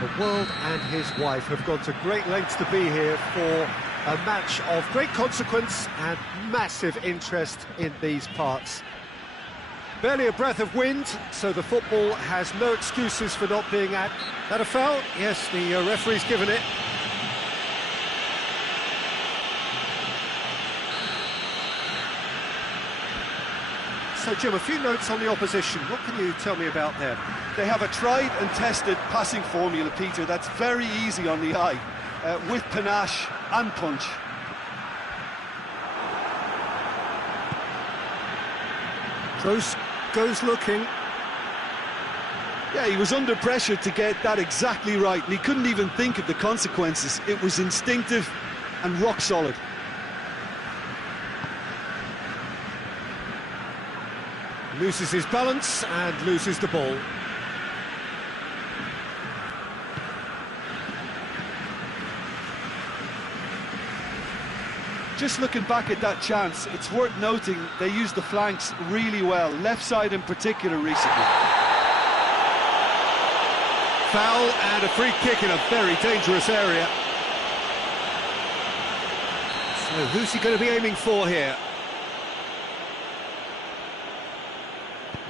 The world and his wife have gone to great lengths to be here for a match of great consequence and massive interest in these parts. Barely a breath of wind, so the football has no excuses for not being at. That a foul? Yes, the referee's given it. So, Jim, a few notes on the opposition. What can you tell me about them? They have a tried and tested passing formula, Peter, that's very easy on the eye, with panache and punch. Close goes looking. Yeah, he was under pressure to get that exactly right, and he couldn't even think of the consequences. It was instinctive and rock solid. Loses his balance and loses the ball. Just looking back at that chance, it's worth noting they used the flanks really well, left side in particular recently. Foul and a free kick in a very dangerous area. So who's he going to be aiming for here?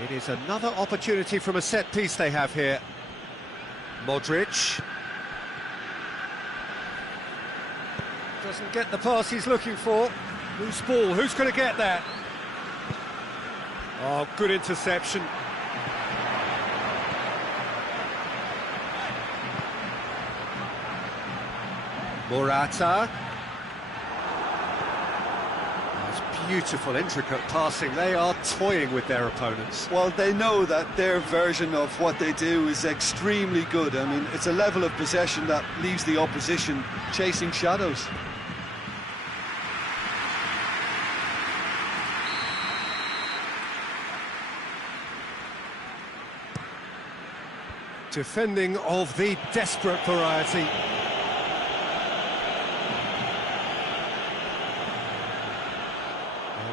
It is another opportunity from a set piece they have here. Modric. Doesn't get the pass he's looking for. Loose ball, who's going to get that? Oh, good interception. Morata. Beautiful, intricate passing. They are toying with their opponents. Well, they know that their version of what they do is extremely good. I mean, it's a level of possession that leaves the opposition chasing shadows. Defending of the desperate variety.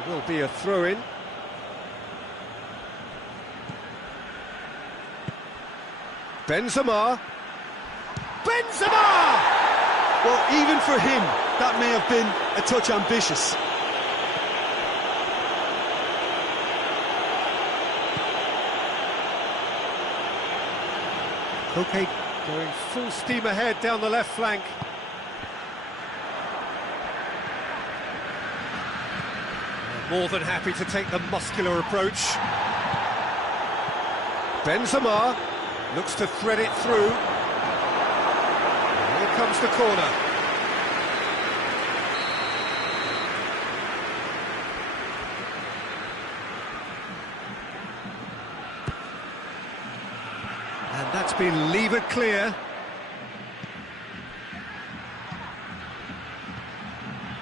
Will be a throw-in. Benzema! Benzema! Well, even for him, that may have been a touch ambitious. Koke going full steam ahead down the left flank. More than happy to take the muscular approach. Benzema looks to thread it through. Here comes the corner. And that's been levered clear.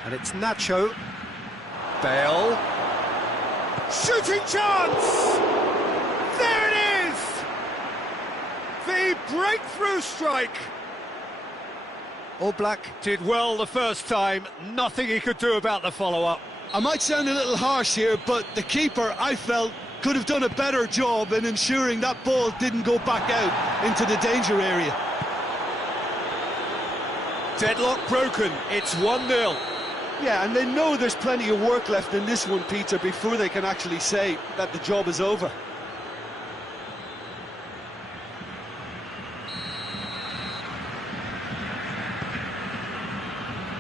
And it's Nacho. Bale. Shooting chance! There it is! The breakthrough strike! Oblak did well the first time, nothing he could do about the follow-up. I might sound a little harsh here, but the keeper, I felt, could have done a better job in ensuring that ball didn't go back out into the danger area. Deadlock broken, it's 1-0. Yeah, and they know there's plenty of work left in this one, Peter, before they can actually say that the job is over.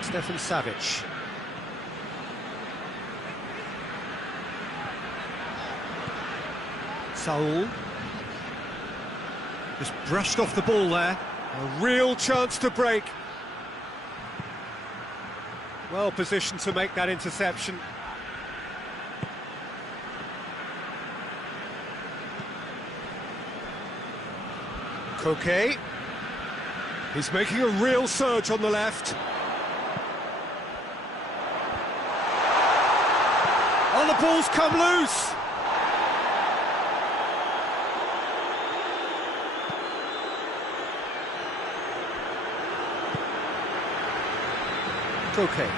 Stefan Savic. Saul. Just brushed off the ball there. A real chance to break. Well positioned to make that interception. Koke. He's making a real surge on the left. Oh, the ball's come loose. Koke.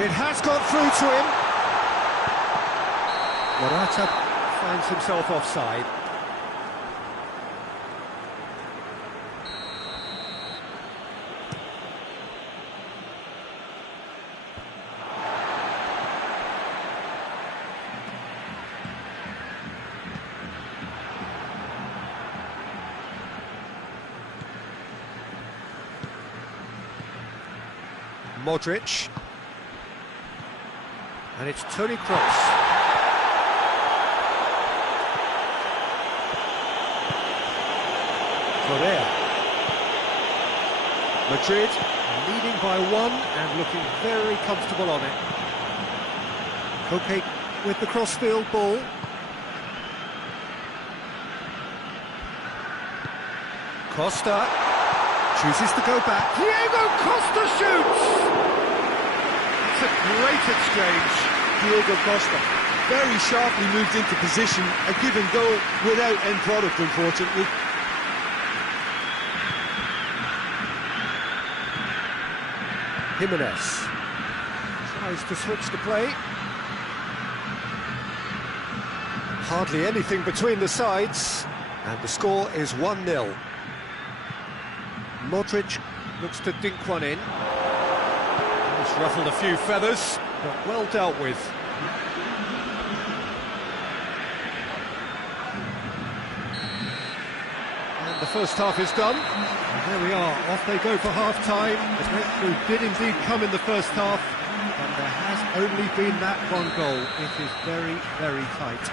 It has got through to him. Morata finds himself offside. Modric. And it's Toni Kroos. Correa. Madrid leading by one and looking very comfortable on it. Koke with the crossfield ball. Costa chooses to go back. Diego Costa shoots! It's a great exchange. Diego Costa very sharply moved into position, a given goal without end product, unfortunately. Jimenez tries to switch the play. Hardly anything between the sides, and the score is 1-0. Modric looks to dink one in. He's ruffled a few feathers, but well dealt with. And the first half is done. And there we are, off they go for half-time. The breakthrough did indeed come in the first half, but there has only been that one goal. It is very, very tight.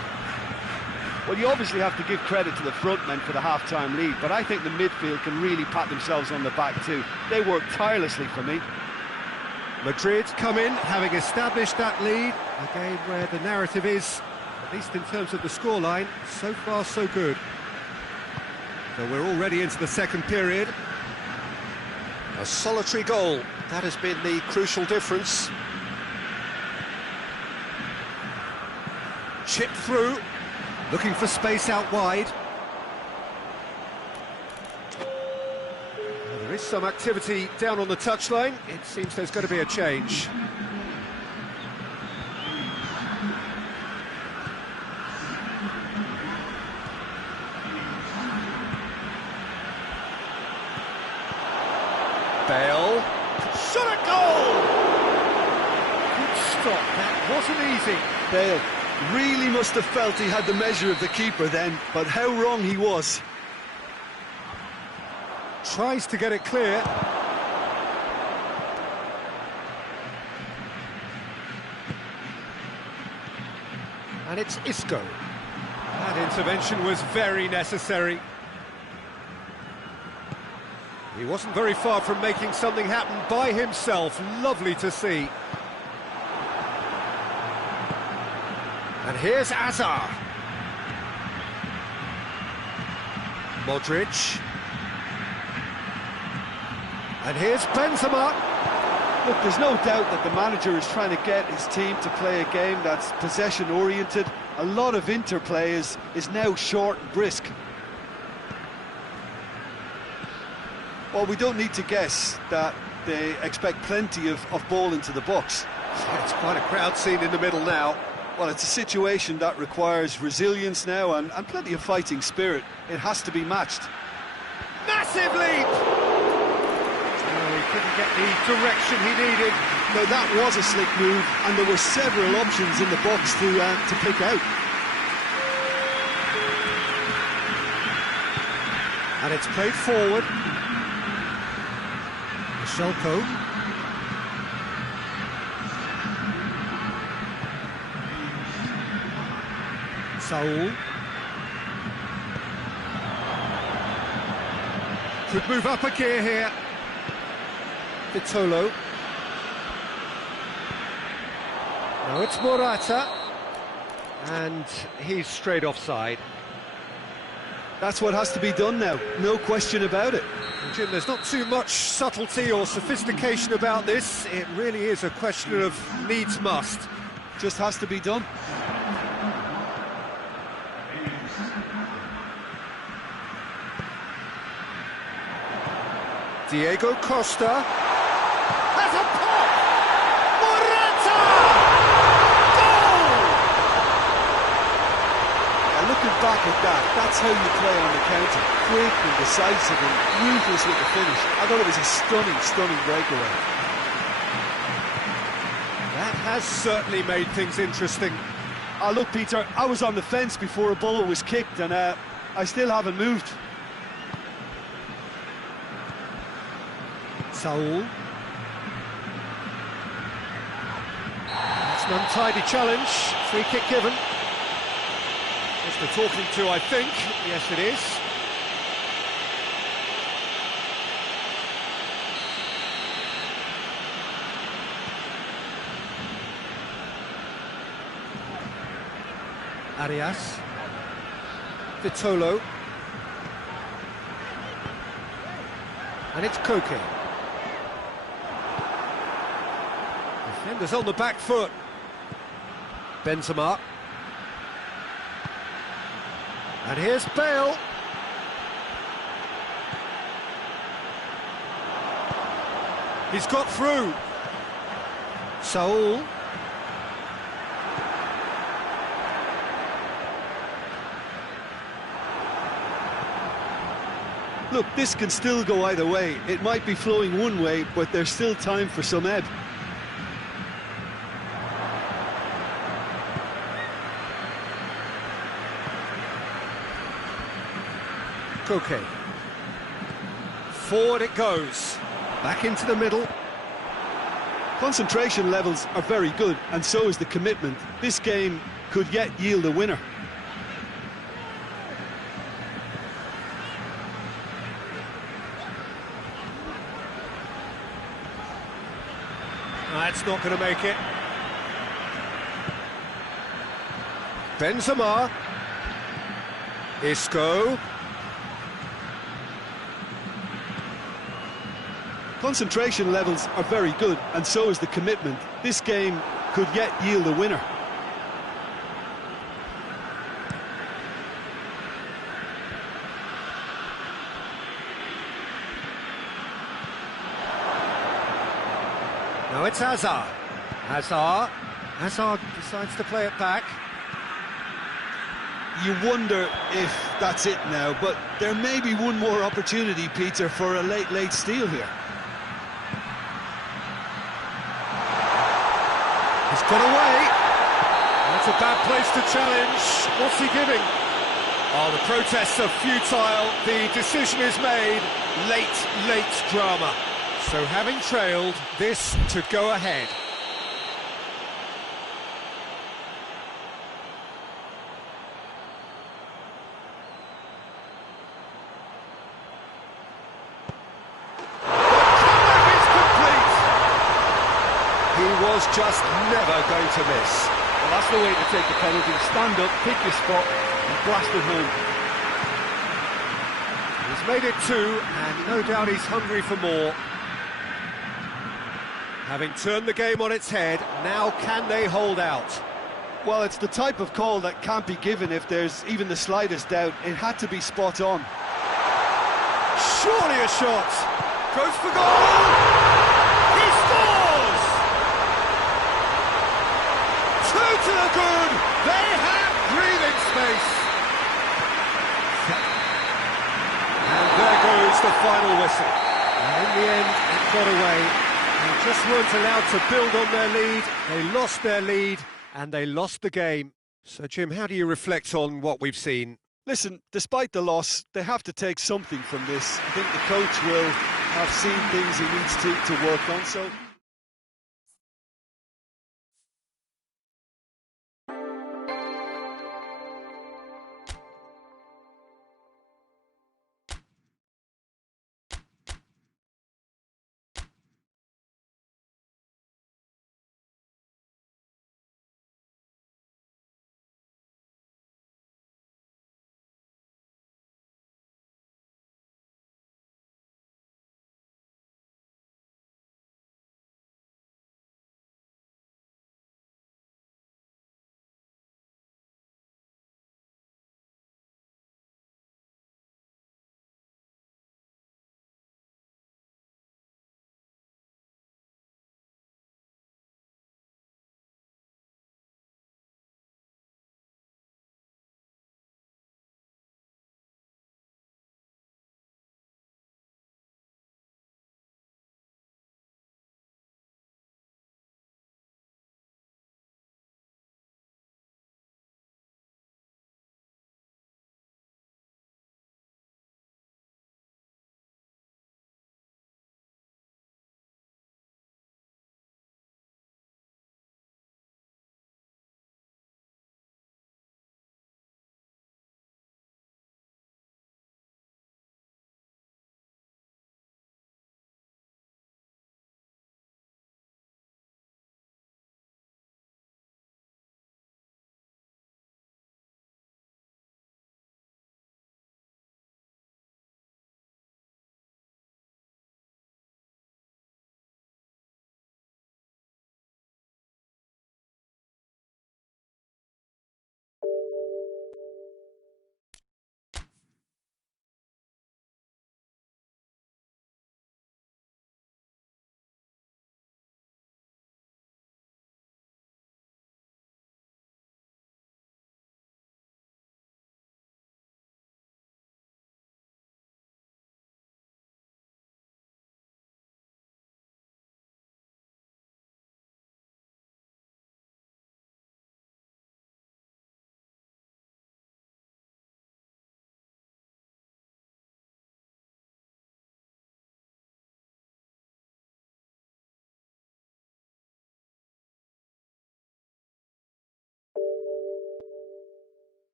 Well, you obviously have to give credit to the front men for the half-time lead, but I think the midfield can really pat themselves on the back too. They worked tirelessly for me. Madrid come in, having established that lead, a game where the narrative is, at least in terms of the scoreline, so far so good. So we're already into the second period. A solitary goal, that has been the crucial difference. Chip through, looking for space out wide. There is some activity down on the touchline. It seems there's going to be a change. Bale. Shot a goal! Good stop, that wasn't easy. Bale really must have felt he had the measure of the keeper then, but how wrong he was. Tries to get it clear. And it's Isco. That intervention was very necessary. He wasn't very far from making something happen by himself. Lovely to see. And here's Azar. Modric. And here's Benzema. Look, there's no doubt that the manager is trying to get his team to play a game that's possession-oriented. A lot of interplay is now short and brisk. Well, we don't need to guess that they expect plenty of ball into the box. It's quite a crowd scene in the middle now. Well, it's a situation that requires resilience now and plenty of fighting spirit. It has to be matched. Massive leap! Oh, he couldn't get the direction he needed. No, that was a slick move, and there were several options in the box to pick out. And it's played forward. Shelko. Saul. Could move up a gear here. Vitolo. Now it's Morata. And he's straight offside. That's what has to be done now, no question about it. Jim, there's not too much subtlety or sophistication about this. It really is a question of needs must. Just has to be done. Diego Costa has a pop! back at that. That's how you play on the counter. Quick and decisive and ruthless with the finish. I thought it was a stunning, stunning breakaway. That has certainly made things interesting. Look, Peter, I was on the fence before a ball was kicked, and I still haven't moved. Saul. It's an untidy challenge. Free kick given. Just a talking to, I think. Yes, it is. Arias. Vitolo. And it's Koke. Defenders on the back foot. Benzema. And here's Bale. He's got through. Saul. Look, this can still go either way. It might be flowing one way, but there's still time for some ebb. Koke. Forward it goes. Back into the middle. Concentration levels are very good, and so is the commitment. This game could yet yield a winner. That's not going to make it. Benzema. Isco. Concentration levels are very good, and so is the commitment. This game could yet yield a winner. Now it's Hazard. Hazard decides to play it back. You wonder if that's it now, but there may be one more opportunity, Peter, for a late steal here. He's got away. That's a bad place to challenge. What's he giving? Oh, the protests are futile. The decision is made. Late drama. So having trailed, this to go ahead. He was just never going to miss. Well, that's the way to take a penalty. Stand up, pick your spot, and blast it home. He's made it two, and no doubt he's hungry for more. Having turned the game on its head, now can they hold out? Well, it's the type of call that can't be given if there's even the slightest doubt. It had to be spot on. Surely a shot. Goes for goal. He scores! Two to the good. They have breathing space. And there goes the final whistle. And in the end, it got away. They just weren't allowed to build on their lead. They lost their lead, and they lost the game. So, Jim, how do you reflect on what we've seen? Listen, despite the loss, they have to take something from this. I think the coach will have seen things he needs to work on, so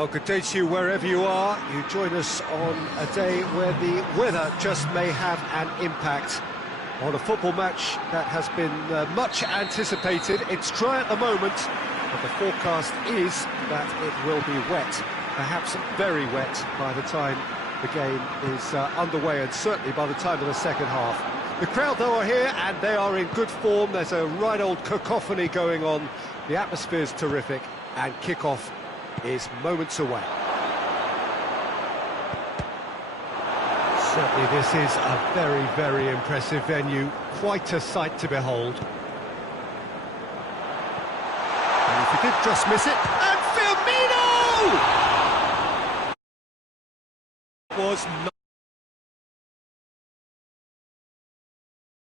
Well, good day to you wherever you are. You join us on a day where the weather just may have an impact on a football match that has been much anticipated. It's dry at the moment, but the forecast is that it will be wet, perhaps very wet by the time the game is underway, and certainly by the time of the second half. The crowd, though, are here, and they are in good form. There's a right old cacophony going on. The atmosphere's terrific, and kick-off is moments away. Certainly this is a very, very impressive venue. Quite a sight to behold. And if he did just miss it, and Firmino! Was